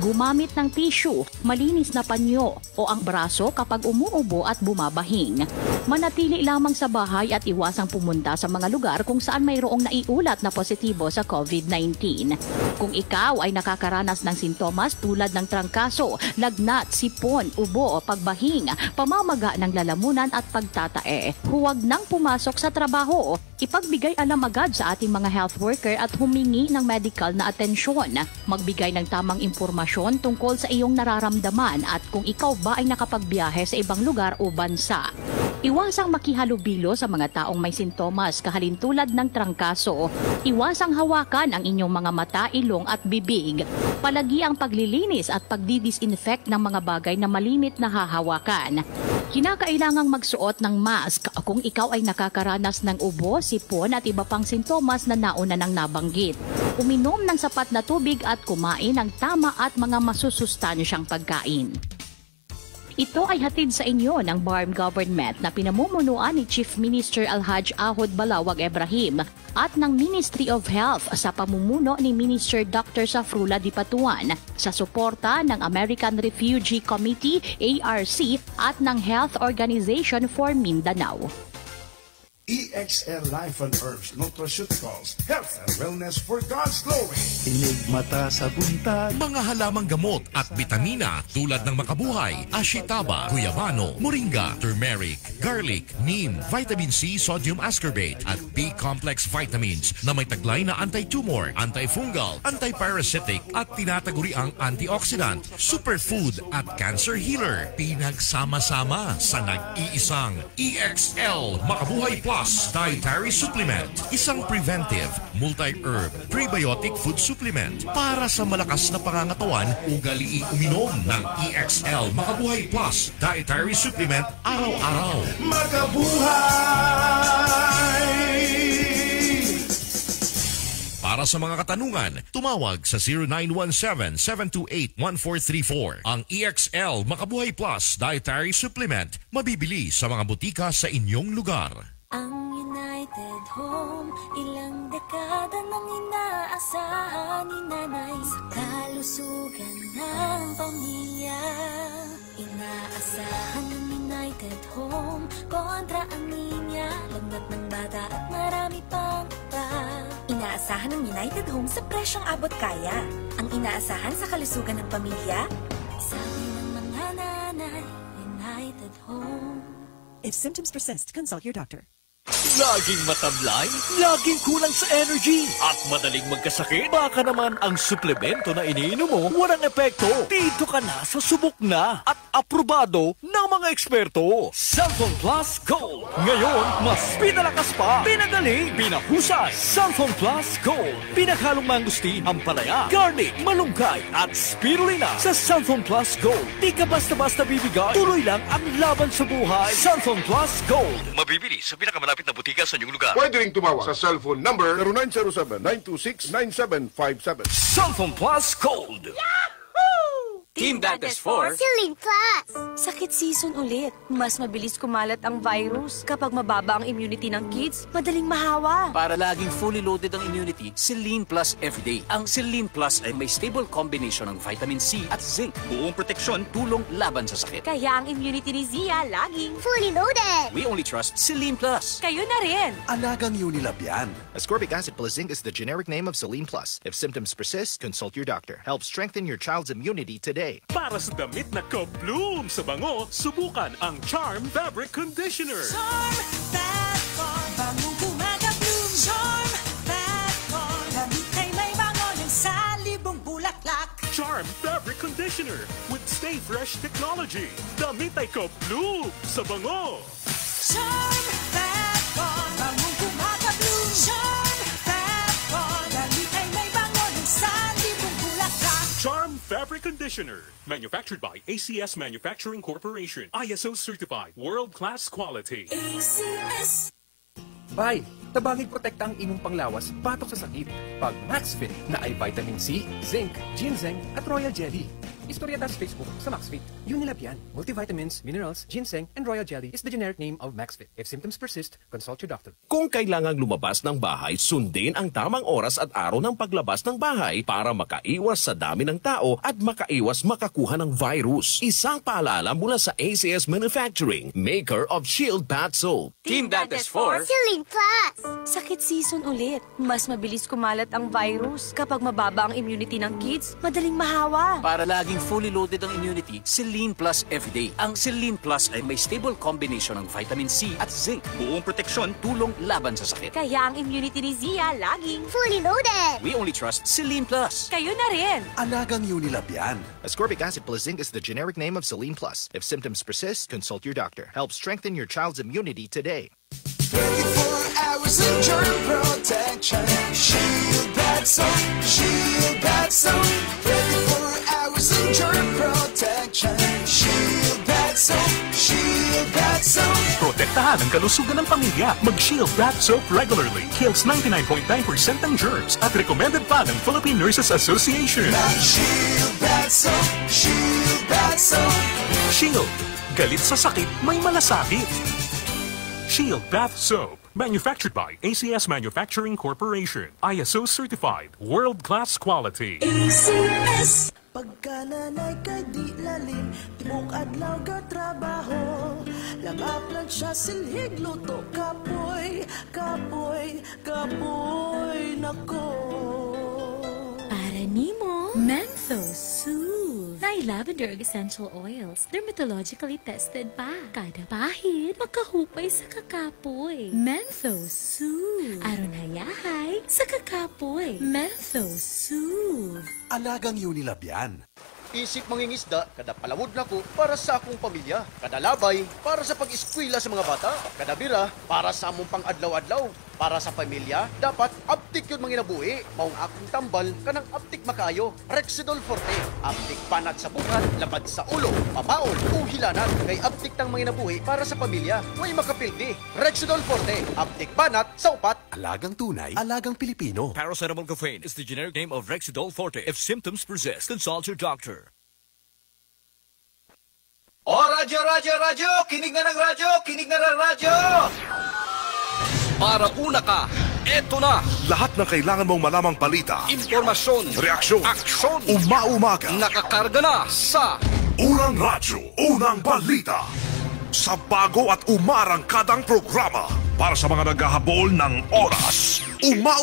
Gumamit ng tissue, malinis na panyo o ang braso kapag umuubo at bumabahing. Manatili lamang sa bahay at iwasang pumunta sa mga lugar kung saan mayroong naiulat na positibo sa COVID-19. Kung ikaw ay nakakaranas ng sintomas tulad ng trangkaso, lagnat, sipon, ubo o pagbahing, pamamaga ng lalamunan at pagtatae, huwag nang pumasok sa trabaho. Ipagbigay alam agad sa ating mga health worker at humingi ng medical na atensyon. Magbigay ng tamang impormasyon tungkol sa iyong nararamdaman at kung ikaw ba ay nakapagbiyahe sa ibang lugar o bansa. Iwasang makihalubilo sa mga taong may sintomas kahalintulad ng trangkaso. Iwasang hawakan ang inyong mga mata, ilong at bibig. Palagi ang paglilinis at pagdidisinfect ng mga bagay na malimit na hahawakan. Kinakailangang magsuot ng mask kung ikaw ay nakakaranas ng ubo, sipon at iba pang sintomas na nauna ng nabanggit. Uminom ng sapat na tubig at kumain ng tama at mga masusustansyang pagkain. Ito ay hatid sa inyo ng BARM Government na pinamumunuan ni Chief Minister Alhaj Ahod Balawag Ibrahim at ng Ministry of Health sa pamumuno ni Minister Dr. Safrula Dipatuan sa suporta ng American Refugee Committee ARC at ng Health Organization for Mindanao. EXL Life and Herbs Nutraceuticals, health and wellness for God's glory. Tinig mata sa buntag. Mga halamang gamot at bitamina tulad ng makabuhay, ashitaba, guyabano, moringa, turmeric, garlic, neem, vitamin C, sodium ascorbate at B-complex vitamins na may taglay na anti-tumor, antifungal, anti-parasitic at tinataguriang antioxidant, superfood at cancer healer. Pinagsama-sama sa nag-iisang EXL Makabuhay Plus Dietary Supplement. Isang preventive, multi-herb, prebiotic food supplement para sa malakas na pangangatawan. Ugali uminom ng EXL Makabuhay Plus Dietary Supplement araw-araw. Makabuhay! Para sa mga katanungan, tumawag sa 0917-728-1434. Ang EXL Makabuhay Plus Dietary Supplement mabibili sa mga butika sa inyong lugar. Ang United Home, ilang dekada nang inaasahan ni nanay sa kalusugan ng pamilya. Inaasahan ng United Home, kontra ang linya, lagnat ng bata at marami pang pa. Inaasahan ng United Home sa presyong abot kaya. Ang inaasahan sa kalusugan ng pamilya, sabi ng mga nanay, United Home. If symptoms persist, consult your doctor. Laging matamlay, laging kulang sa energy, at madaling magkasakit? Baka naman ang suplemento na iniinom mo walang epekto. Dito ka na sa subok na at aprobado ng mga eksperto. Cellphone Plus Gold. Ngayon, mas pinalakas pa, pinagaling, pinahusay. Cellphone Plus Gold. Pinaghalong mangustin, ampalaya, garlic, malunggay, at spirulina. Sa Cellphone Plus Gold, di ka basta-basta bibigay. Tuloy lang ang laban sa buhay. Cellphone Plus Gold. Mabibili sa pinakamalapit na butika sa inyong lugar. Pwede ring tumawag sa cellphone number 0907-926-9757. Cellphone Plus Gold. Team Dantes for Celine Plus. Sakit season ulit. Mas mabilis kumalat ang virus. Kapag mababa ang immunity ng kids, madaling mahawa. Para laging fully loaded ang immunity, Celine Plus Everyday. Ang Celine Plus ay may stable combination ng vitamin C at zinc. Buong proteksyon, tulong laban sa sakit. Kaya ang immunity ni Zia laging fully loaded. We only trust Celine Plus. Kayo na rin. Alagang Unilab yan. Ascorbic acid plus zinc is the generic name of Celine Plus. If symptoms persist, consult your doctor. Help strengthen your child's immunity today. Para sa damit na ka-bloom sa bango, subukan ang Charm Fabric Conditioner. Charm Fatcon, bangong kumaga-bloom. Charm Fatcon, damit ay may bango ng salibong bulaklak. Charm Fabric Conditioner with Stay Fresh Technology. Damit ay ka-bloom sa bango. Charm Fatcon, bangong kumaga-bloom. Charm Fatcon, damit ay may bango ng salibong bulaklak. Charm Fabric Conditioner. Manufactured by ACS Manufacturing Corporation. ISO certified. World-class quality. ACS. Bay, tabangig protekta ang imong panglawas batok sa sakit. Pag MaxFit na ay vitamin C, zinc, ginseng at royal jelly. Istorya ta sa Facebook sa MaxFit. Unilab yan. Multivitamins, minerals, ginseng, and royal jelly is the generic name of MaxFit. If symptoms persist, consult your doctor. Kung kailangang lumabas ng bahay, sundin ang tamang oras at araw ng paglabas ng bahay para makaiwas sa dami ng tao at makaiwas makakuha ng virus. Isang paalala mula sa ACS Manufacturing, maker of Shield Bath Soap. Team Dantes for Celine Plus. Sakit season ulit. Mas mabilis kumalat ang virus. Kapag mababa ang immunity ng kids, madaling mahawa. Para laging fully loaded ang immunity, Celine Plus Everyday. Ang Celine Plus ay may stable combination ng vitamin C at zinc. Buong proteksyon, tulong laban sa sakit. Kaya ang immunity ni Zia laging fully loaded. We only trust Celine Plus. Kayo na rin. Alagang Unilab yan. Ascorbic acid plus zinc is the generic name of Celine Plus. If symptoms persist, consult your doctor. Help strengthen your child's immunity today. 24 hours of germ protection. Shield Bath Soap. Shield Bath Soap. 24 hours of germ protection. Shield Bath Soap. Shield Bath Soap. Protektahan ang kalusugan ng pamilya. Mag-Shield Bath Soap regularly. Kills 99.9% ng germs at recommended pa ng Philippine Nurses Association. Shield Bath Soap. Shield Bath Soap. Shield. Galit sa sakit, may malasakit. Shield Bath Soap. Manufactured by ACS Manufacturing Corporation. ISO certified. World-class quality. ACS. Pagkananay ka di lalim, timok adlaw ka trabaho. Lamaplan siya silhig, luto kapoy, kapoy, kapoy, nako. Para nimo, Menthol Soothe. May lavender essential oils. Dermatologically tested pa. Kada pahid, makahupay sa kakapoy. Menthol Soothe. Aron hayahay sa kakapoy. Menthol Soothe. Alagang Unilab yan. Isip mangingisda, kada palawod na ko para sa akong pamilya. Kada labay, para sa pag-eskwela sa mga bata. Kada bira, para sa among pang-adlaw-adlaw. Para sa pamilya, dapat aptik yun mga inabuhi. Maong akong tambal, kanang aptik makayo. Rexidol Forte. Aptik panat sa buhat, labad sa ulo, papaon, o hilanan. Kay aptik tang mga inabuhi para sa pamilya. May makapildi. Rexidol Forte. Aptik panat sa upat. Alagang tunay, alagang Pilipino. Paracetamol caffeine is the generic name of Rexidol Forte. If symptoms persist, consult your doctor. O, radyo, radyo, radyo! Kinig na ng radyo! Kinig na ng radyo! Para una ka, eto na! Lahat ng kailangan mong malamang balita, Impormasyon, reaksyon, aksyon, umaumaga, nakakarga na sa Unang Radyo, Unang Balita. Sa bago at umarangkadang programa, para sa mga naghahabol ng oras.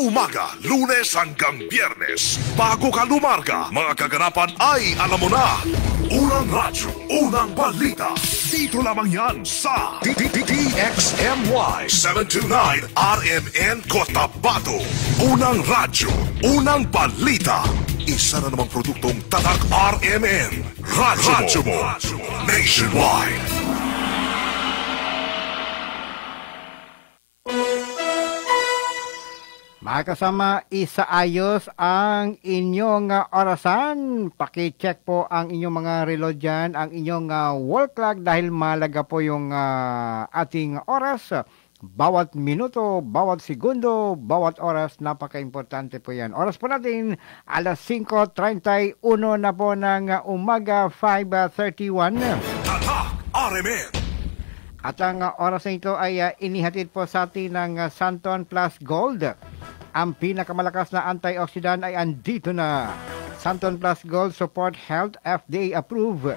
Umaga, Lunes hanggang Biyernes. Bago ka lumarga, mga kaganapan ay alam mo na. Unang radyo, unang balita. Dito lamang yan sa DXMY 729 RMN Cotabato. Unang radyo, unang balita. Isa na namang produktong Tatak RMN. Radyo mo. Nationwide. Mga kasama, isaayos ang inyong orasan. Paki-check po ang inyong mga relo dyan, ang inyong wall clock dahil malaga po yung ating oras. Bawat minuto, bawat segundo, bawat oras, napaka-importante po yan. Oras po natin, alas 5:31 na po ng umaga, 5:31. Tatak RMN. At ang oras na ito ay inihatid po sa atin ng Santon Plus Gold. Ang pinakamalakas na antioxidant ay andito na. Santon Plus Gold Support Health, FDA approved.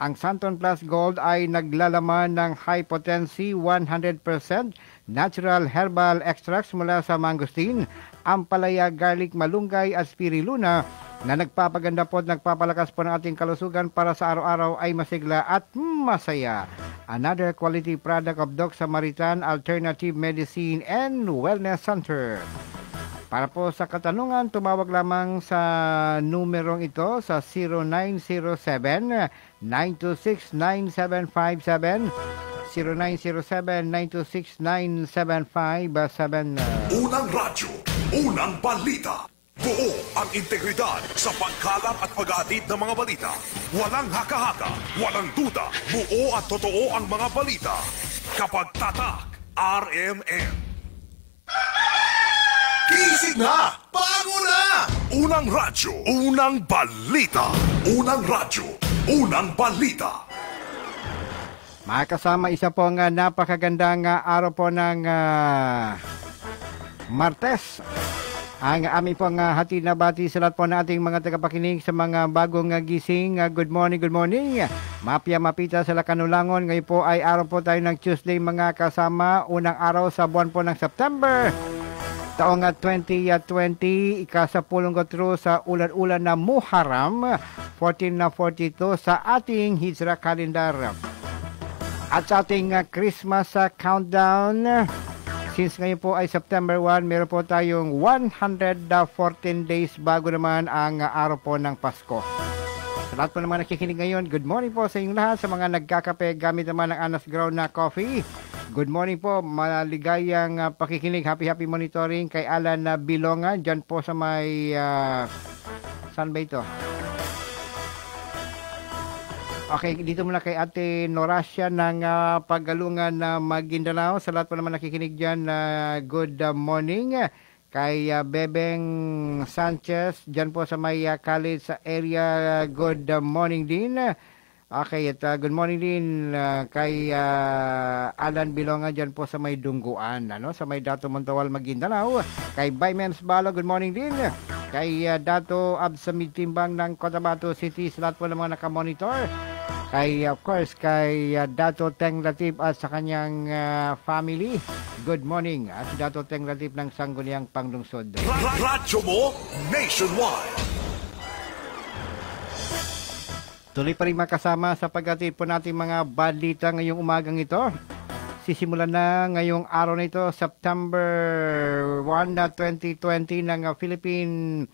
Ang Santon Plus Gold ay naglalaman ng high potency 100% natural herbal extracts mula sa mangosteen, ampalaya, garlic, malunggay at spirulina na nagpapaganda po at nagpapalakas po ng ating kalusugan para sa araw-araw ay masigla at masaya. Another quality product of Doc Samaritan Alternative Medicine and Wellness Center. Para po sa katanungan, tumawag lamang sa numerong ito sa 0907-926-9757, 0907-926-9757. Unang radyo, unang balita. Buo ang integridad sa pagkalat at pag-aatid ng mga balita. Walang haka-haka, walang duda, buo at totoo ang mga balita. Kapag Tatak RMN. Gising na! Bago na! Unang radyo, unang balita. Unang radyo, unang balita. Mga kasama, isa po nga napakagandang araw po ng Martes. Ang aming pong hatid na bati sa lahat po na ating mga tagapakinig sa mga bagong gising. Good morning, good morning. Mapia Mapita sa Lakanulangon. Ngayon po ay araw po tayo ng Tuesday mga kasama. Unang araw sa buwan po ng September. Taong 2020, ikasapulong kotro sa ulan-ulan na Muharram, 1442 sa ating Hijra calendar. At sa ating Christmas countdown, since ngayon po ay September 1, meron po tayong 114 days bago naman ang araw po ng Pasko. Sa lahat po naman nakikinig ngayon, good morning po sa inyong lahat. Sa mga nagkakape gamit naman ng Anas Ground na coffee, good morning po, maligayang pakikinig, happy monitoring kay Alan Bilonga, dyan po sa may, saan ba ito? Okay, dito muna kay Ate Norasya ng Paggalungan na Maguindanao. Sa lahat po naman nakikinig dyan, good morning. Kay Bebeng Sanchez, dyan po sa may college sa area, good morning din. Okay, at good morning din kay Alan Bilonga dyan po sa may Dungguan, ano? Sa may Dato Montawal, Maguindanao. Kay Baymens Balo, good morning din. Kay Dato Absamid Timbang ng Cotabato City, sa lahat po ng mga nakamonitor. Kay, of course, kay Dato Teng Latip at sa kanyang family, good morning. At Dato Teng Latip ng Sangguniang Panglungsod. Radyo mo nationwide. Tuloy pa rin makasama sa pag-atid po natin mga balita ngayong umagang ito. Sisimulan na ngayong araw na ito, September 1, 2020 ng Philippine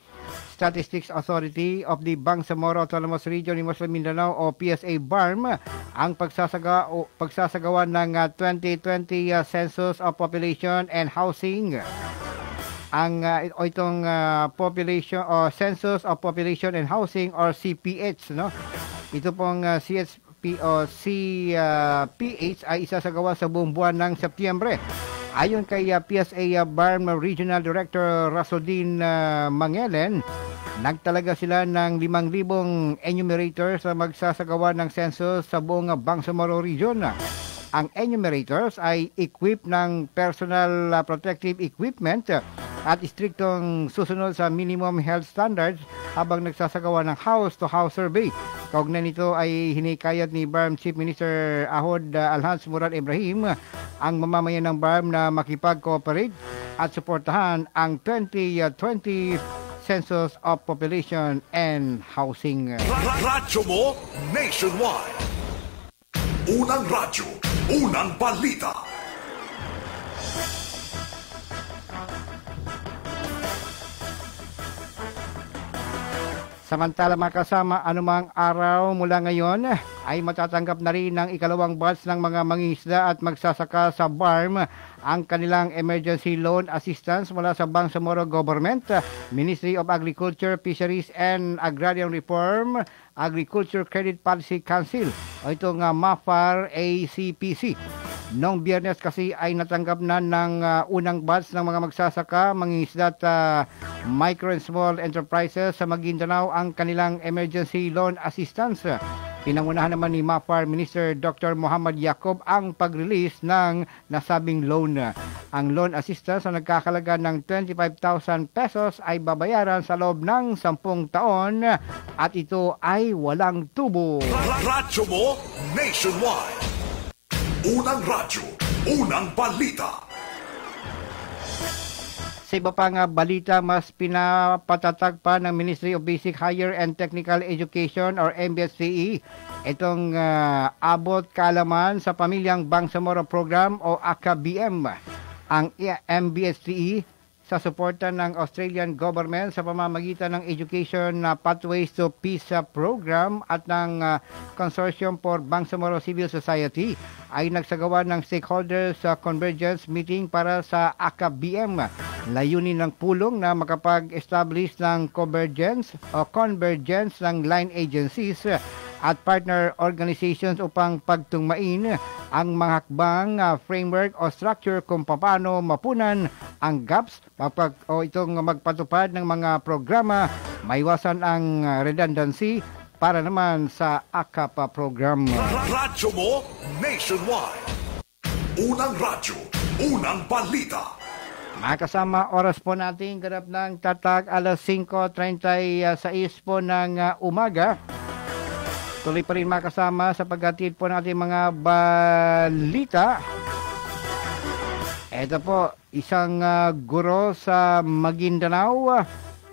Statistics Authority of the Bangsamoro Autonomous Region in Muslim Mindanao o PSA BARM ang pagsasagawa ng 2020 Census of Population and Housing. Ang itong population o Census of Population and Housing or CPH, no? Ito pong CHP o CPH ay isasagawa sa buong buwan ng Setyembre. Ayon kay PSA BARM Regional Director Rasodin Mangelen, nagtalaga sila ng 5,000 enumerators na magsasagawa ng census sa buong Bangsamoro Region. Ang enumerators ay equipped ng personal protective equipment at striktong susunod sa minimum health standards habang nagsasagawa ng house-to-house survey Kaugnay nito ay hinikayat ni BARM Chief Minister Ahod Alhaj Murad Ibrahim ang mamamayan ng BARM na makipag-cooperate at suportahan ang 2020 Census of Population and Housing. Radyo mo nationwide. Unang radyo, unang balita. Samantala mga kasama, anumang araw mula ngayon ay matatanggap na rin ng ikalawang batch ng mga mangingisda at magsasaka sa BARM ang kanilang emergency loan assistance mula sa Bangsamoro Government, Ministry of Agriculture, Fisheries and Agrarian Reform, Agriculture Credit Policy Council o itong MAFAR ACPC. Noong Biyernes kasi ay natanggap na ng unang batch ng mga magsasaka, mangingisda at micro and small enterprises sa Maguindanao ang kanilang emergency loan assistance. Pinangunahan naman ni MAFAR Minister Dr. Muhammad Yacob ang pag-release ng nasabing loan. Ang loan assistance na nagkakalaga ng 25,000 pesos ay babayaran sa loob ng 10 taon at ito ay walang tubo. Radyo mo nationwide. Unang radyo, unang balita. Sa iba pang balita, mas pinapatatag pa ng Ministry of Basic Higher and Technical Education or MBSCE itong abot kaalaman sa Pamilyang Bangsamoro Program o ACA-BM. Ang MBSCE sa suporta ng Australian Government sa pamamagitan ng Education Pathways to Peace Program at ng Consortium for Bangsamoro Civil Society ay nagsagawa ng stakeholders convergence meeting para sa ACA-BM. Layunin ng pulong na makapag-establish ng convergence ng line agencies at partner organizations upang pagtungmain ang mga hakbang, framework o structure kung paano mapunan ang gaps o itong magpatupad ng mga programa, maiwasan ang redundancy para naman sa ACAP program. Radyo mo nationwide. Unang radyo, unang balita. Mga kasama, oras po natin ganap ng tatag alas 5:36 po ng umaga. Tuloy pa rin mga kasama sa paghatid po natin mga balita. Ito po, isang guro sa Maguindanao,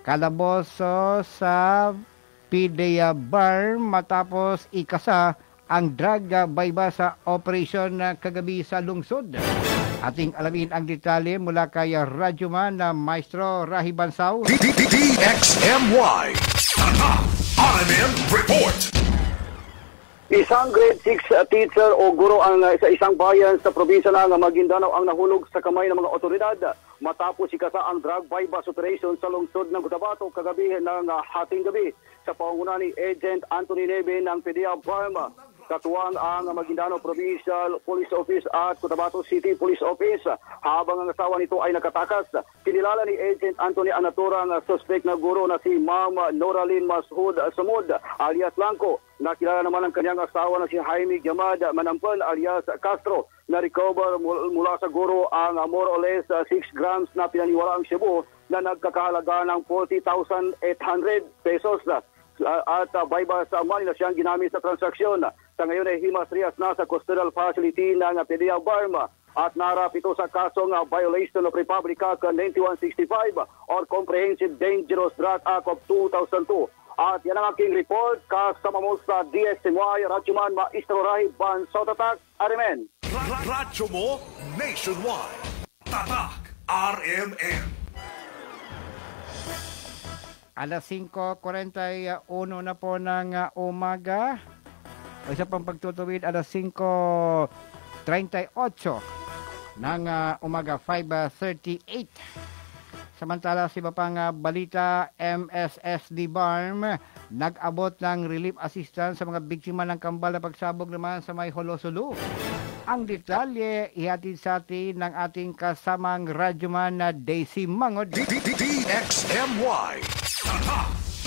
kalaboso sa PDEA BARM matapos ikasa ang drug bypass operation kagabi sa lungsod. Ating alamin ang detalye mula kay Radyoman na Maestro Rahi Bansao. DXMY RMN Report. Isang grade 6 teacher o guro ang sa isang bayan sa probinsya ng Maguindanao ang nahulog sa kamay ng mga otoridad matapos ikasa ang drug bypass operation sa lungsod ng Cotabato kagabi ng hating gabi sa pangunguna ni Agent Anthony Neve ng PDEA BARM. Katuwang ang Maguindanao Provincial Police Office at Cotabato City Police Office. Habang ang asawa nito ay nakatakas, kinilala ni Agent Anthony ang naturang suspect na guro na si Ma'am Noralyn Mashoud Samud alias Blanco. Nakilala naman ang kanyang asawa na si Jaime Gamad Manampan alias Castro na recover mula sa guro ang more or less 6 grams na pinaniwalaang shabu na nagkakahalaga ng 40,800 pesos. At bypass money na siyang ginamit sa transaksyon. Sa ngayon ay himas rehas na sa custodial facility ng PDEA BARM at narap ito sa kasong violation of Republic Act 9165 or Comprehensive Dangerous Drug Act of 2002. At yan ang aking report kasama mo sa DXMY Radyoman Maestro Rahi Bansao Tatak RMN. Radyo mo nationwide. Tatak RMN. Alas 5:41 na po ng umaga. O isa pang pagtutuwid, alas 5:38 ng umaga, 5:38. Samantala, sa iba pang balita, MSSD BARM nag-abot ng relief assistance sa mga biktima ng kambal na pagsabog naman sa may Holosulu. Ang detalye, ihatid sa atin ng ating kasamang radyoman na Daisy Mangod. DXMY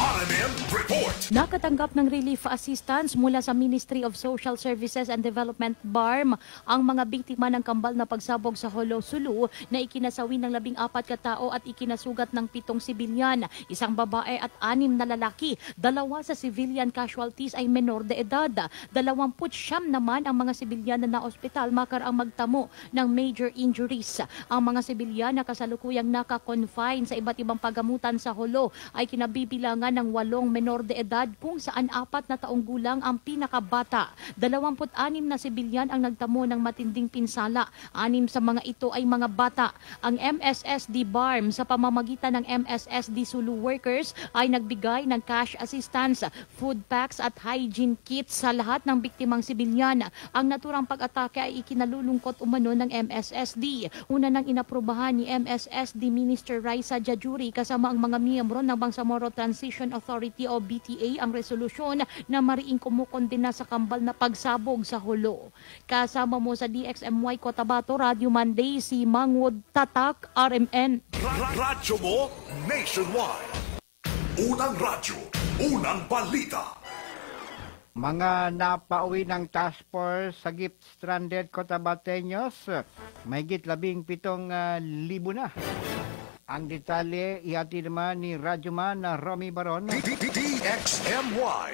RMN Report. Nakatanggap ng relief assistance mula sa Ministry of Social Services and Development BARM ang mga biktima ng kambal na pagsabog sa Holo, Sulu na ikinasawi ng 14 katao at ikinasugat ng 7 sibilyan, 1 babae at 6 na lalaki. 2 sa civilian casualties ay menor de edad. 29 naman ang mga sibilyan na naospital makaraang magtamo ng major injuries. Ang mga sibilyan na kasalukuyang naka-confine sa iba't ibang pagamutan sa Holo ay kinabibilangan ng 8 menor de edad kung saan 4 na taong gulang ang pinakabata. 26 na sibilyan ang nagtamo ng matinding pinsala. 6 sa mga ito ay mga bata. Ang MSSD BARM sa pamamagitan ng MSSD Sulu workers ay nagbigay ng cash assistance, food packs at hygiene kits sa lahat ng biktimang sibilyan. Ang naturang pag-atake ay ikinalulungkot umano ng MSSD. Una nang inaprubahan ni MSSD Minister Raisa Jajuri kasama ang mga miyembro ng Bangsamoro Transition Authority o BTA ang resolusyon na mariing kumukondena sa kambal na pagsabog sa Holo. Kasama mo sa DXMY Cotabato Radio Monday si Mangwood Tatak, RMN. Radyo mo nationwide. Unang radyo, unang balita. Mga napauwi ng task force sa Gift Stranded Cotabateños, mahigit 17,000 na. Ang detalye, ihati naman ni Radyoman na Romy Baron. DXMY.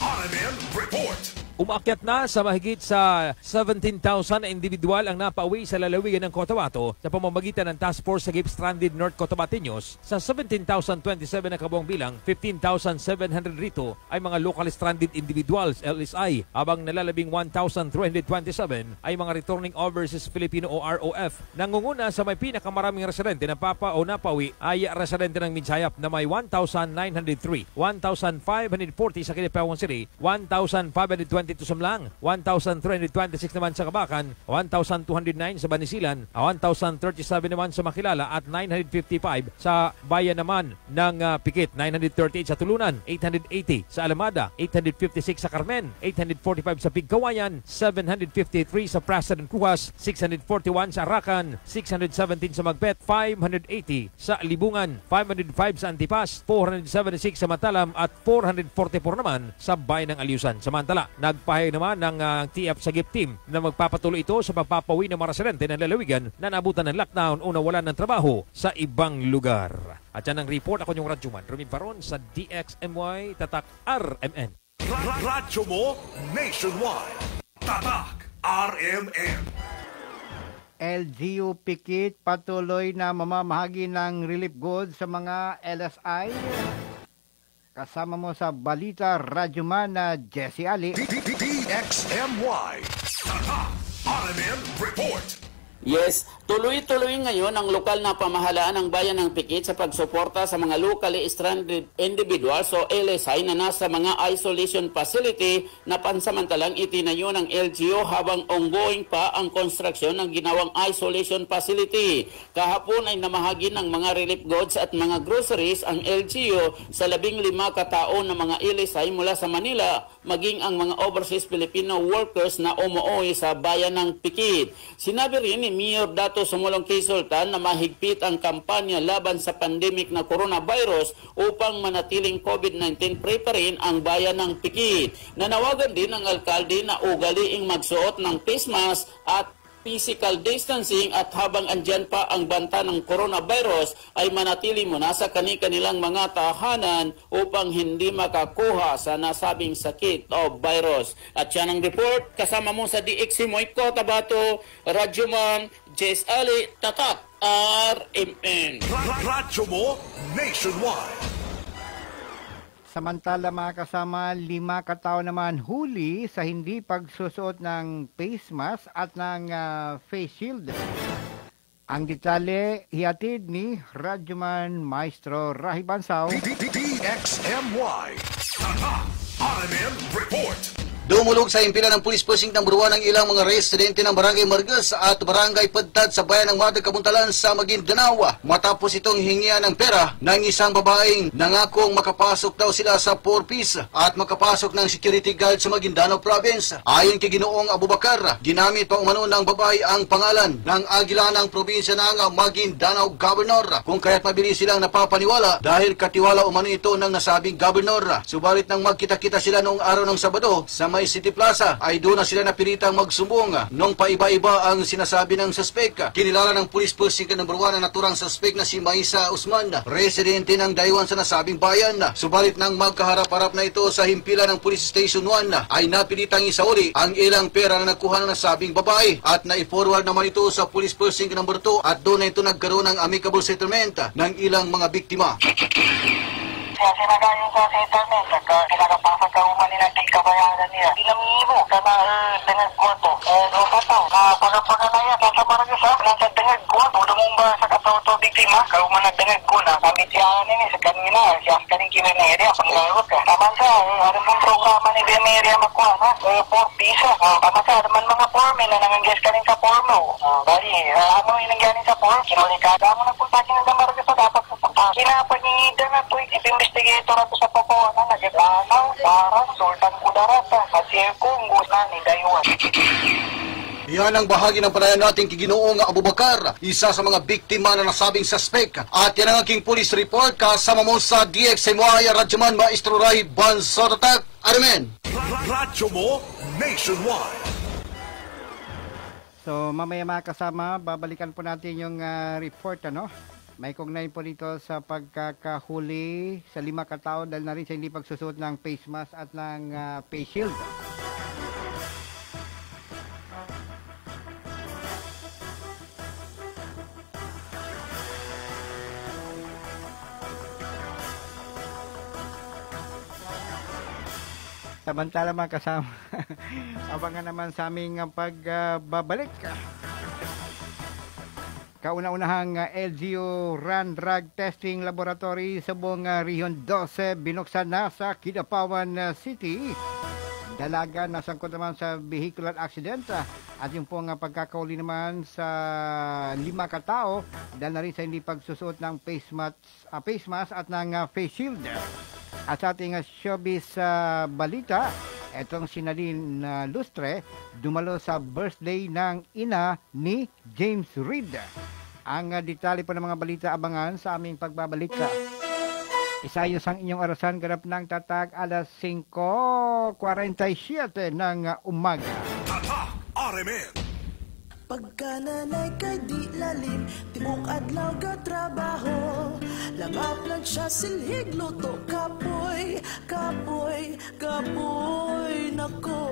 RMN Report. Umakyat na sa mahigit sa 17,000 na individual ang napauwi sa lalawigan ng Cotabato sa pamamagitan ng Task Force sa Gift Stranded North Cotabateños. Sa 17,027 na kabuang bilang, 15,700 rito ay mga local stranded individuals, LSI, habang nalalabing 1,327 ay mga returning overseas Filipino o ROF. Nangunguna sa may pinakamaraming residente na napauwi ay residente ng Minsayap na may 1,903, 1,540 sa Kinipawan City, 1,520 sa Mlang, 1,326 naman sa Kabakan, 1,209 sa Banisilan, 1,037 naman sa Makilala at 955 sa bayan naman ng Pikit, 938 sa Tulunan, 880 sa Alamada, 856 sa Carmen, 845 sa Pigkawayan, 753 sa President Crujas, 641 sa Arakan, 617 sa Magpet, 580 sa Libungan, 505 sa Antipas, 476 sa Matalam at 444 naman sa bayan ng Aliusan. Samantala, nagpahayag naman ng TF sa Gift Team na magpapatuloy ito sa pagpapawi ng mga residente ng lalawigan na nabutan ng lockdown o nawalan ng trabaho sa ibang lugar. At yan ang report. Ako yung Radyoman Romy Baron sa DXMY Tatak RMN. Radyo mo nationwide. Tatak RMN. LGU Pikit patuloy na mamamahagi ng relief goods sa mga LSI. Kasama mo sa balita, Radyoman na Jesse Ali. DXMY. RMN Report. Yes, tuloy-tuloy ngayon ang lokal na pamahalaan ng bayan ng Pikit sa pagsuporta sa mga locally stranded individuals o LSI na nasa mga isolation facility na pansamantalang itinayo ng LGU habang ongoing pa ang konstruksyon ng ginawang isolation facility. Kahapon ay namahagi ng mga relief goods at mga groceries ang LGU sa 15 katao na mga LSI mula sa Manila, maging ang mga overseas Filipino workers na umuwi sa bayan ng Pikit. Sinabi rin ni Mayor Dato Sumulong K. Sultan na mahigpit ang kampanya laban sa pandemic na coronavirus upang manatiling COVID-19 free pa rin ang bayan ng Pikit. Nanawagan din ng alkalde na ugaliing magsuot ng face mask at physical distancing at habang andyan pa ang banta ng coronavirus ay manatili muna sa kani-kanilang mga tahanan upang hindi makakuha sa nasabing sakit o virus. At yan ang report kasama mo sa DXMY Cotabato, Radyoman Jess Ali, Tatak RMN. Radyo mo nationwide. Samantala mga kasama, 5 katao naman huli sa hindi pagsusuot ng face mask at ng face shield. Ang detalye, hiatid ni Radyoman Maestro Rahi Bansaw. DXMY. RMN Report. Dumulog sa himpilan ng Police Precinct ng Buruan ang ilang mga residente ng Barangay Margas at Barangay Padtad sa bayan ng Matag Kabuntalan sa Maguindanao matapos itong hingian ng pera ng isang babaeng nangakong makapasok daw sila sa 4-piece at makapasok ng security guard sa Maguindanao Province. Ayon kay Ginoong Abubakar, ginamit pa umano ng babae ang pangalan ng agila ng probinsya ng Maguindanao Governor, kung kaya't mabilis silang napapaniwala dahil katiwala umano ito ng nasabing Governor. Subalit nang magkita-kita sila noong araw ng Sabado sa May City Plaza ay doon na sila napiritang magsumbong nung paiba-iba ang sinasabi ng suspek. Kinilala ng Police Precinct ng Buruan ang naturang suspek na si Maisa Usman, residente ng Daywan sa nasabing bayan. Subalit nang magkaharap-harap na ito sa himpilan ng Police Station 1 ay napilitang isauli ang ilang pera na nakuha ng nasabing babae at naiforward naman ito sa Police Precinct No. 2 at doon na ito nagkaroon ng amicable settlement ng ilang mga biktima. Sinagayon sa settlement at pinakapasag ka uman nila di kabayaran niya. Dinamibo sana dengan kwarto. Kapataw, pagkapaga na yan, nasa Maragasa, nasa dengan kwarto, lumumba sa kataw-to biktima, kauman na dengan ko na kami siya nini sa kanina, siya kaning kinenerya, panglarot ka. Taman sa, ano mong programa ni Beneria makuha na, 4 piso. Taman sa, naman mga forme na nangangyas kaning sa formo. Bali, ano yung nangyanin sa form? Kinulikada mo na punta siya ng Maragasa, dapat kinapagingida na po, investigator ato sa papawanan, nagibanaw, parang Sultan Kudarata, kasi kung gusto na ni Daywan. Yan ang bahagi ng panayan natin kay Ginoong Abubakar, isa sa mga biktima na nasabing suspek. At yan ang aking police report kasama mo sa DXMY Radyoman Maestro Ray Bansotatak. Amen. Radyo mo nationwide. So mamaya mga kasama, babalikan po natin yung report, ano? May kaugnay po dito sa pagkakahuli sa 5 katao dahil na rin sa hindi pagsusuot ng face mask at ng face shield. Samantala mga kasama, abangan naman sa aming pagbabalik. Kauna-unahang LGU Run Drug Testing Laboratory sa buong Region 12 binuksan na sa Kidapawan City. Dalaga na sangkot naman sa vehicular accident at yung pong pagkakauli naman sa 5 katao dahil na rin sa hindi pagsusuot ng face mask at ng face shield. At sa ating showbiz balita, etong si Nadine Lustre dumalo sa birthday ng ina ni James Reid. Ang detalye po ng mga balita abangan sa aming pagbabalik. Isayos ang inyong orasan ganap ng tatag alas 5:47 ng umaga. Tatak RMN. Pagkananay kay di lalim, tibok adlaw ka trabaho. Langaplan siya silhig luto, kapoy, kapoy, kapoy, nako.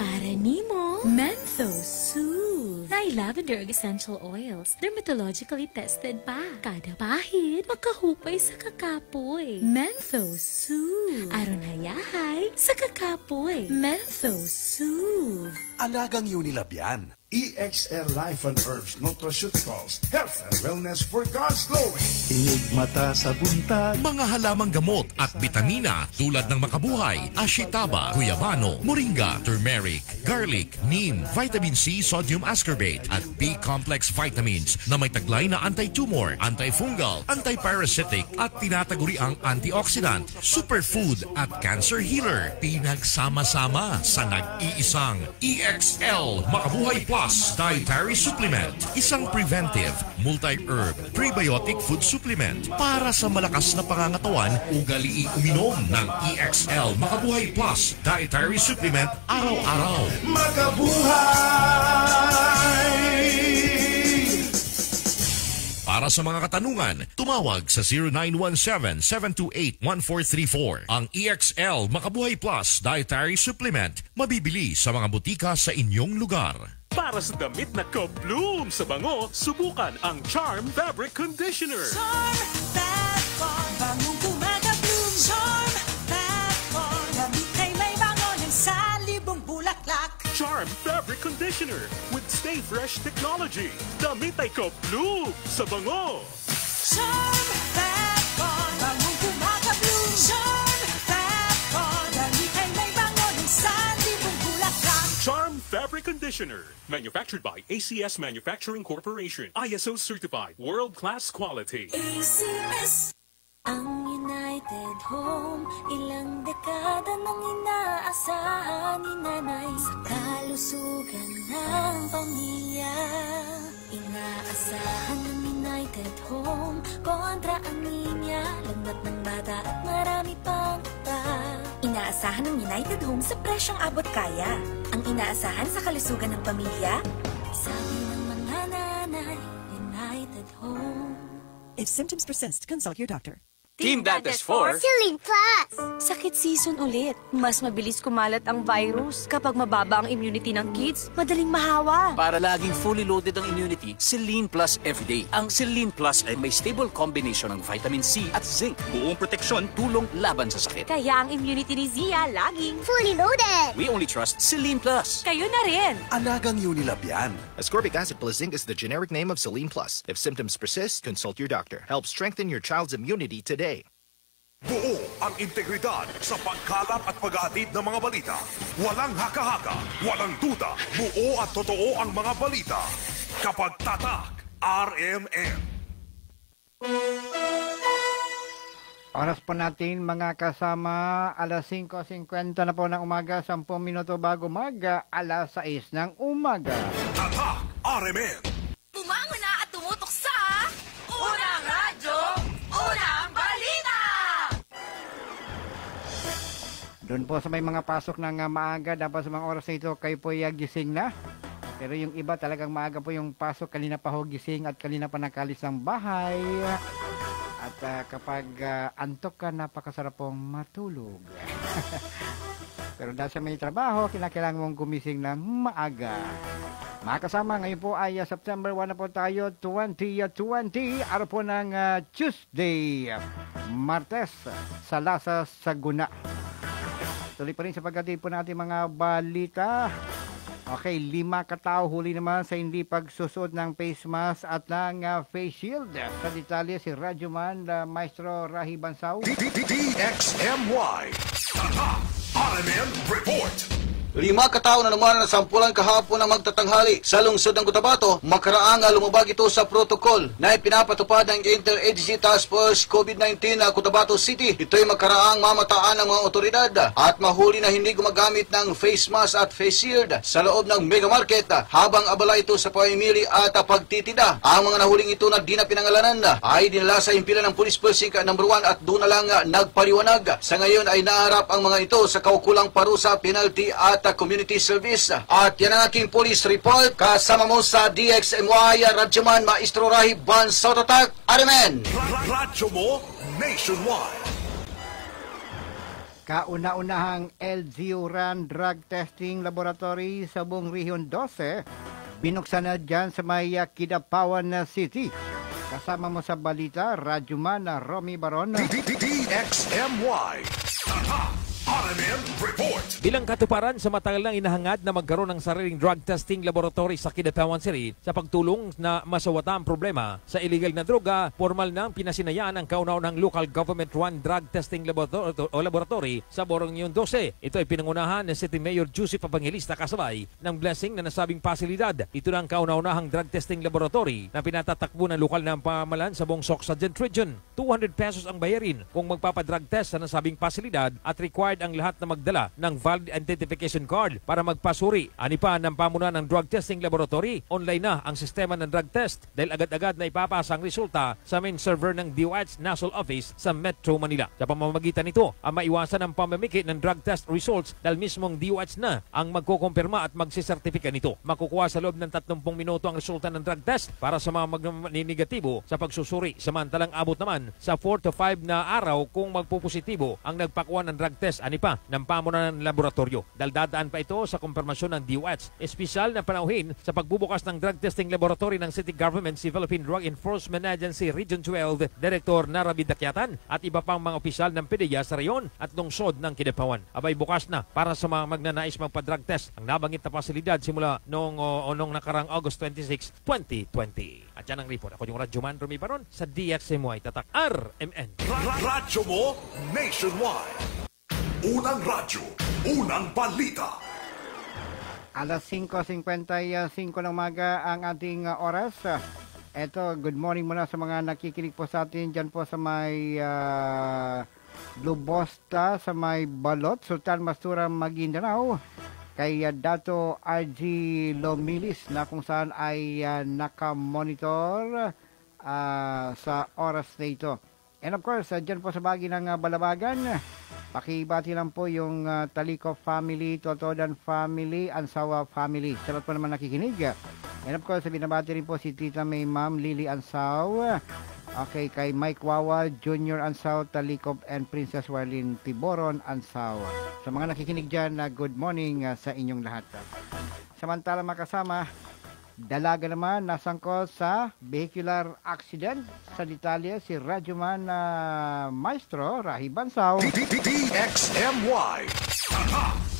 Para nimo, Menthos Soothe. May lavender essential oils. Dermatologically tested pa. Kada pahid, makahupay sa kakapoy. Menthos Soothe. Aron hayahay sa kakapoy. Menthos Soothe. Alagang Unilab yan. EXL Life and Herbs Nutraceuticals. Health and wellness for God's glory. Inig mata sa buntag. Mga halamang gamot at bitamina tulad ng makabuhay, ashitaba, guyabano, moringa, turmeric, garlic, neem, vitamin C, sodium ascorbate at B-complex vitamins na may taglay na anti-tumor, antifungal, anti-parasitic at tinataguriang antioxidant, superfood at cancer healer. Pinagsama-sama sa nag-iisang EXL Makabuhay Plus Dietary Supplement. Isang preventive, multi-herb, prebiotic food supplement para sa malakas na pangangatawan. Ugali uminom ng EXL Makabuhay Plus Dietary Supplement araw-araw. Makabuhay! Para sa mga katanungan, tumawag sa 0917-728-1434. Ang EXL Makabuhay Plus Dietary Supplement mabibili sa mga butika sa inyong lugar. Para sa damit na ka-bloom sa bango, subukan ang Charm Fabric Conditioner. Charm Fat-Con, bangong kumaka-bloom. Charm Fat-Con, damit ay may bango ng salibong bulaklak. Charm Fabric Conditioner with Stay Fresh Technology. Damit ay ka-bloom sa bango. Charm Fat-Con, bangong kumaka-bloom. Charm Fat-Con, damit ay may bango ng conditioner. Manufactured by ACS Manufacturing Corporation. ISO certified. World-class quality. ACS. Ang United Home, ilang dekada nang inaasahan ni nanay sa kalusugan ng pamilya. Inaasahan ng United Home kontra anemia, lagnat ng bata at marami pang iba. Inaasahan ng United Home sa presyong abot kaya. Ang inaasahan sa kalusugan ng pamilya, sabi ng mga nanay, United Home. If symptoms persist, consult your doctor. Team Dantes for Celine Plus! Sakit season ulit. Mas mabilis kumalat ang virus. Kapag mababa ang immunity ng kids, madaling mahawa. Para laging fully loaded ang immunity, Celine Plus Everyday. Ang Celine Plus ay may stable combination ng vitamin C at zinc. Buong proteksyon, tulong laban sa sakit. Kaya ang immunity ni Zia laging fully loaded. We only trust Celine Plus. Kayo na rin. Alagang Unilab yan. Ascorbic acid plus zinc is the generic name of Celine Plus. If symptoms persist, consult your doctor. Help strengthen your child's immunity today. Buo ang integridad sa pagkalap at paghahatid ng mga balita. Walang haka-haka, walang duda. Buo at totoo ang mga balita. Kapag tatak, RMN. Oras po natin mga kasama, alas 5:50 na po ng umaga, 10 minuto bago umaga, alas 6 ng umaga. Tatak, RMN. Bumangon na at tumutok sa Unang Radyo, Unang Balita! Doon po sa may mga pasok ng maaga, dapat sa mga oras na ito, kayo po gising na. Pero yung iba talagang maaga po yung pasok, kanina pa ho gising at kanina pa nakalis ng bahay. At kapag antok ka, napakasarap pong matulog. Pero dahil sa may trabaho, kinakailangan mong gumising ng maaga. Mga kasama, ngayon po ay September 1 na po tayo, 2020, araw po ng Tuesday, Martes, sa Lasa, Saguna. Tuloy pa rin sa pagdating po natin mga balita. Okay, 5 katao huli naman sa hindi pagsusot ng face mask at ng face shield. Sa detalye si Radyoman, Maestro Rahi Bansao. DXMY. RMN Report. 5 katao na naman na sampulan kahapon na magtatanghali sa lungsod ng Cotabato. Makaraang lumabag ito sa protocol na ipinapatupad ng Interagency Task Force COVID-19 na Cotabato City. Ito'y makaraang mamataan ng mga otoridad at mahuli na hindi gumagamit ng face mask at face shield sa loob ng mega market habang abala ito sa pamimili at pagtitinda. Ang mga nahuling ito na di na pinangalanan ay dinala sa impila ng Police Precinct No. 1 at doon na lang nagpaliwanag. Sa ngayon ay naharap ang mga ito sa kaukulang parusa, penalty at community service. At yan ang aking police report. Kasama mo sa DXMY, Radyoman, Maestro Rahi Bansao, Tatak, RMN. Radyo mo nationwide. Kauna-unahang LGU Run Drug Testing Laboratory sa buong Rehiyon 12, binuksan na dyan sa may Kidapawan City. Kasama mo sa balita, Radyoman, Romy Baron. DXMY. RMN Report. Bilang katuparan sa matagal nang inahangad na magkaroon ng sariling drug testing laboratory sa Kidapawan City sa pagtulong na masawata ang problema sa illegal na droga, formal nang pinasinayaan ang kauna-unahang local government-run drug testing laboratory sa Borongyon 12. Ito ay pinangunahan ng City Mayor Joseph Evangelista kasabay ng blessing na nasabing pasilidad. Ito na ang kauna-unahang drug testing laboratory na pinatatakbo ng lokal na pamahalaan sa buong Soxadjent Region. 200 pesos ang bayarin kung magpapadrug test sa nasabing pasilidad at required ang lahat na magdala ng valid identification card para magpasuri. Ani pa ng pamunuan ng drug testing laboratory, online na ang sistema ng drug test dahil agad-agad na ipapasa ang resulta sa main server ng DOH National Office sa Metro Manila. Sa pamamagitan nito, ang maiwasan ang pamamiki ng drug test results dahil mismong DOH na ang magkukumpirma at magsisertifika nito. Makukuha sa loob ng 30 minuto ang resulta ng drug test para sa mga negatibo sa pagsusuri. Samantalang abot naman sa 4 to 5 na araw kung magpupositibo ang nagpakuha ng drug test. Ani pa ng pamunuan ng laboratorio. Dahil dadaan pa ito sa kumpirmasyon ng DOH. Espesyal na panauhin sa pagbubukas ng drug testing laboratory ng City Government si Philippine Drug Enforcement Agency Region 12 Director Narabi Dakyatan at iba pang mga opisyal ng PDEA sa rayon at lungsod ng Kidapawan. Abay bukas na para sa mga magnanais magpa-drug test ang nabanggit na pasilidad simula noong nakarang August 26, 2020. At yan ang report. Ako yung Radyoman Romy Baron sa DXMY Tatak RMN. Radyo mo nationwide. Unang radyo, unang balita. Alas 5:55 ng umaga ang ating oras. Eto, good morning muna sa mga nakikinig po sa atin dyan po sa may Blue Bosta, sa may Balot, Sultan Mastura, Maguindanao. Kay Dato RG Lomilis na kung saan ay nakamonitor sa oras na ito. And of course, dyan po sa bagi ng Balabagan, pakibati lang po yung Taliko family, Totodan family, Ansawa family. Salamat po naman nakikinig. And of course, binabati rin po si Tita May Ma'am Lily Ansaw. Okay, kay Mike Wawa, Junior Ansaw, Talikop, and Princess Warlin Tiboron Ansaw. Sa mga nakikinig dyan, good morning sa inyong lahat. Samantala makasama, dalaga naman nasangkot sa vehicular accident. Sa detalye, si Radyoman Maestro Rahi Bansaw. DXMY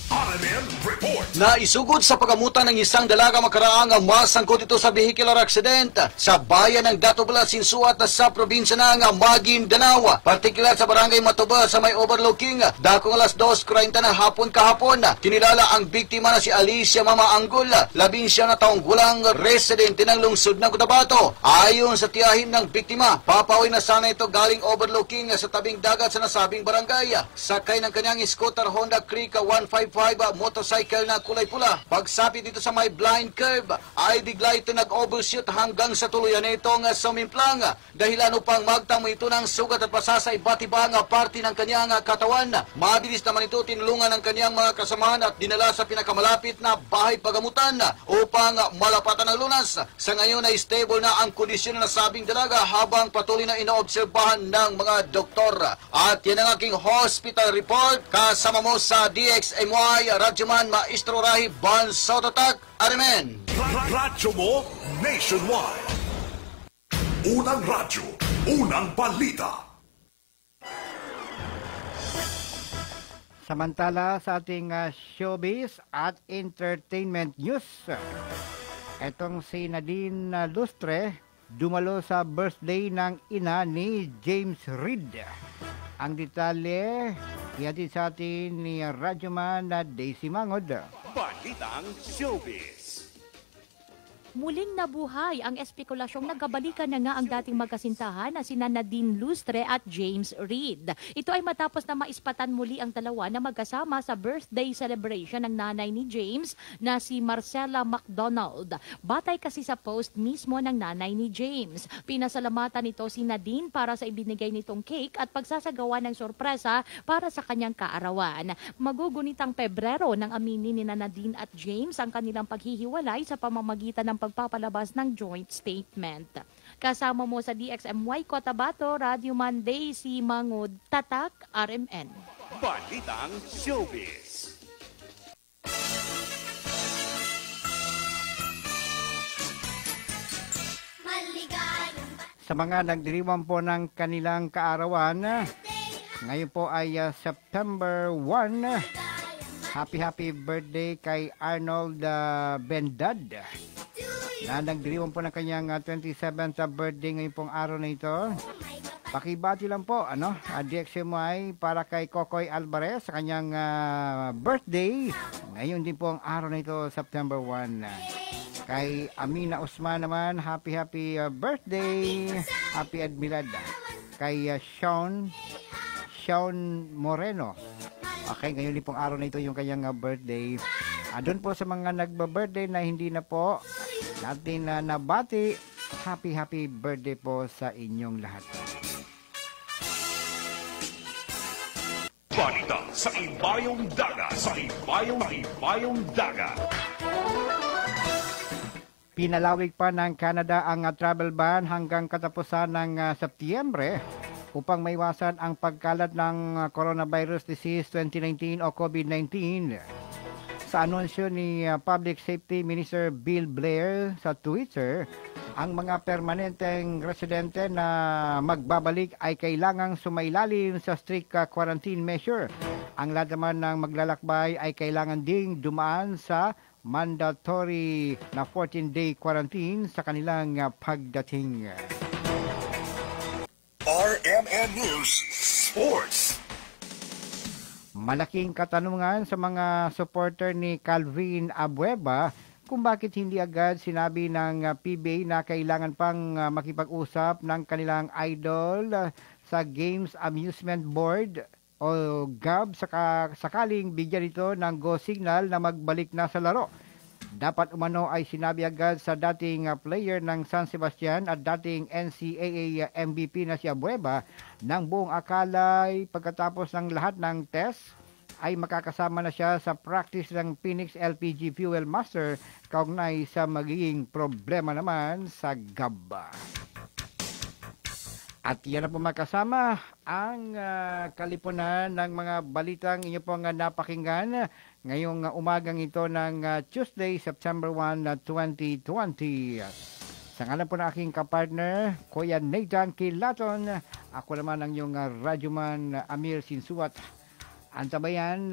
RMN Report. Naisugod sa pagamutan ng isang dalaga makaraang ang masangkot ito sa vehicular accident sa bayan ng Datobla, Sinsuat sa probinsya ng Maguindanao. Partikular sa barangay Matuba sa may overlooking. Dakong alas 2:40 ng hapon kahapon. Kinilala ang biktima na si Alicia Mama Anggol, 19 na taong gulang residente ng lungsod ng Cotabato. Ayon sa tiyahin ng biktima, papawin na sana ito galing overlooking sa tabing dagat sa nasabing barangay. Sakay ng kanyang scooter Honda Krica 155 motorcycle na kulay pula. Pagsapit dito sa may blind curve, ay bigla ito nag-overshoot hanggang sa tuluyan nitong sumimplang. Dahilan upang magtamo ito ng sugat at pasa sa iba't ibang parte ng kanyang katawan. Mabilis naman ito tinulungan ng kanyang mga kasamahan at dinala sa pinakamalapit na bahay pagamutan upang malapatan ng lunas. Sa ngayon ay stable na ang kondisyon ng nasabing dalaga habang patuloy na inoobserbahan ng mga doktor. At yan ang aking hospital report. Kasama mo sa DXMY Radyoman Maestro Rahi Bansaw Tatak, Arimen. Radyo mo nationwide. Unang radyo, unang balita. Samantala sa ating showbiz at entertainment news, etong si Nadine Lustre dumalo sa birthday ng ina ni James Reid. Ang detalye, ihatid sa atin ni Radyoman na Daisy Mangod. Balitang Showbiz. Muling nabuhay ang espekulasyong nagkabalikan na nga ang dating magkasintahan na sina Nadine Lustre at James Reid. Ito ay matapos na maispatan muli ang dalawa na magkasama sa birthday celebration ng nanay ni James na si Marcella McDonald. Batay kasi sa post mismo ng nanay ni James. Pinasalamatan nito si Nadine para sa ibinigay nitong cake at pagsasagawa ng sorpresa para sa kanyang kaarawan. Magugunitang Pebrero nang aminin ni Nadine at James ang kanilang paghihiwalay sa pamamagitan ng pagpapalabas ng joint statement. Kasama mo sa DXMY Cotabato, Radyoman Daisy Mangod, Tatak, RMN. Balitang Showbiz. Sa mga nagdiriwang po ng kanilang kaarawan, ngayon po ay September 1. Happy birthday kay Arnold Bendad na nagdiriwang po ng kanyang 27th birthday ngayon pong araw na ito. Pakibati lang po, DXMY para kay Kokoy Alvarez sa kanyang birthday. Ngayon din po ang araw na ito, September 1. Kay Amina Usman naman, happy birthday. Happy Admirad. Kay Sean Moreno. Okay, ngayon din pong araw na ito yung kanyang birthday. Doon po sa mga nagba-birthday na hindi na po natin nabati, happy birthday po sa inyong lahat. Balita sa Imbayong Daga, Imbayong Daga. Pinalawig pa ng Canada ang travel ban hanggang katapusan ng Setyembre upang maiwasan ang pagkalat ng coronavirus disease 2019 o COVID-19. Sa anunsyo ni Public Safety Minister Bill Blair sa Twitter, ang mga permanenteng residente na magbabalik ay kailangang sumailalim sa strict quarantine measure. Ang lahat naman ng maglalakbay ay kailangan ding dumaan sa mandatory na 14-day quarantine sa kanilang pagdating. RMN News Sports. Malaking katanungan sa mga supporter ni Calvin Abueva kung bakit hindi agad sinabi ng PBA na kailangan pang makipag-usap ng kanilang idol sa Games Amusement Board o GAB sakaling bigyan ito ng go signal na magbalik na sa laro. Dapat umano ay sinabi agad sa dating player ng San Sebastian at dating NCAA MVP na si Abueva nang buong akalay pagkatapos ng lahat ng test ay makakasama na siya sa practice ng Phoenix LPG Fuel Master kaugnay sa magiging problema naman sa GAB. At yan na po makasama ang kalipunan ng mga balitang inyo pong napakinggan ngayong umagang ito ng Tuesday, September 1, 2020. Sa ngalan po ng aking kapartner, Kuya Nathan Kilaton, ako naman ang iyong radyoman Amir Sinsuat. Antabayan,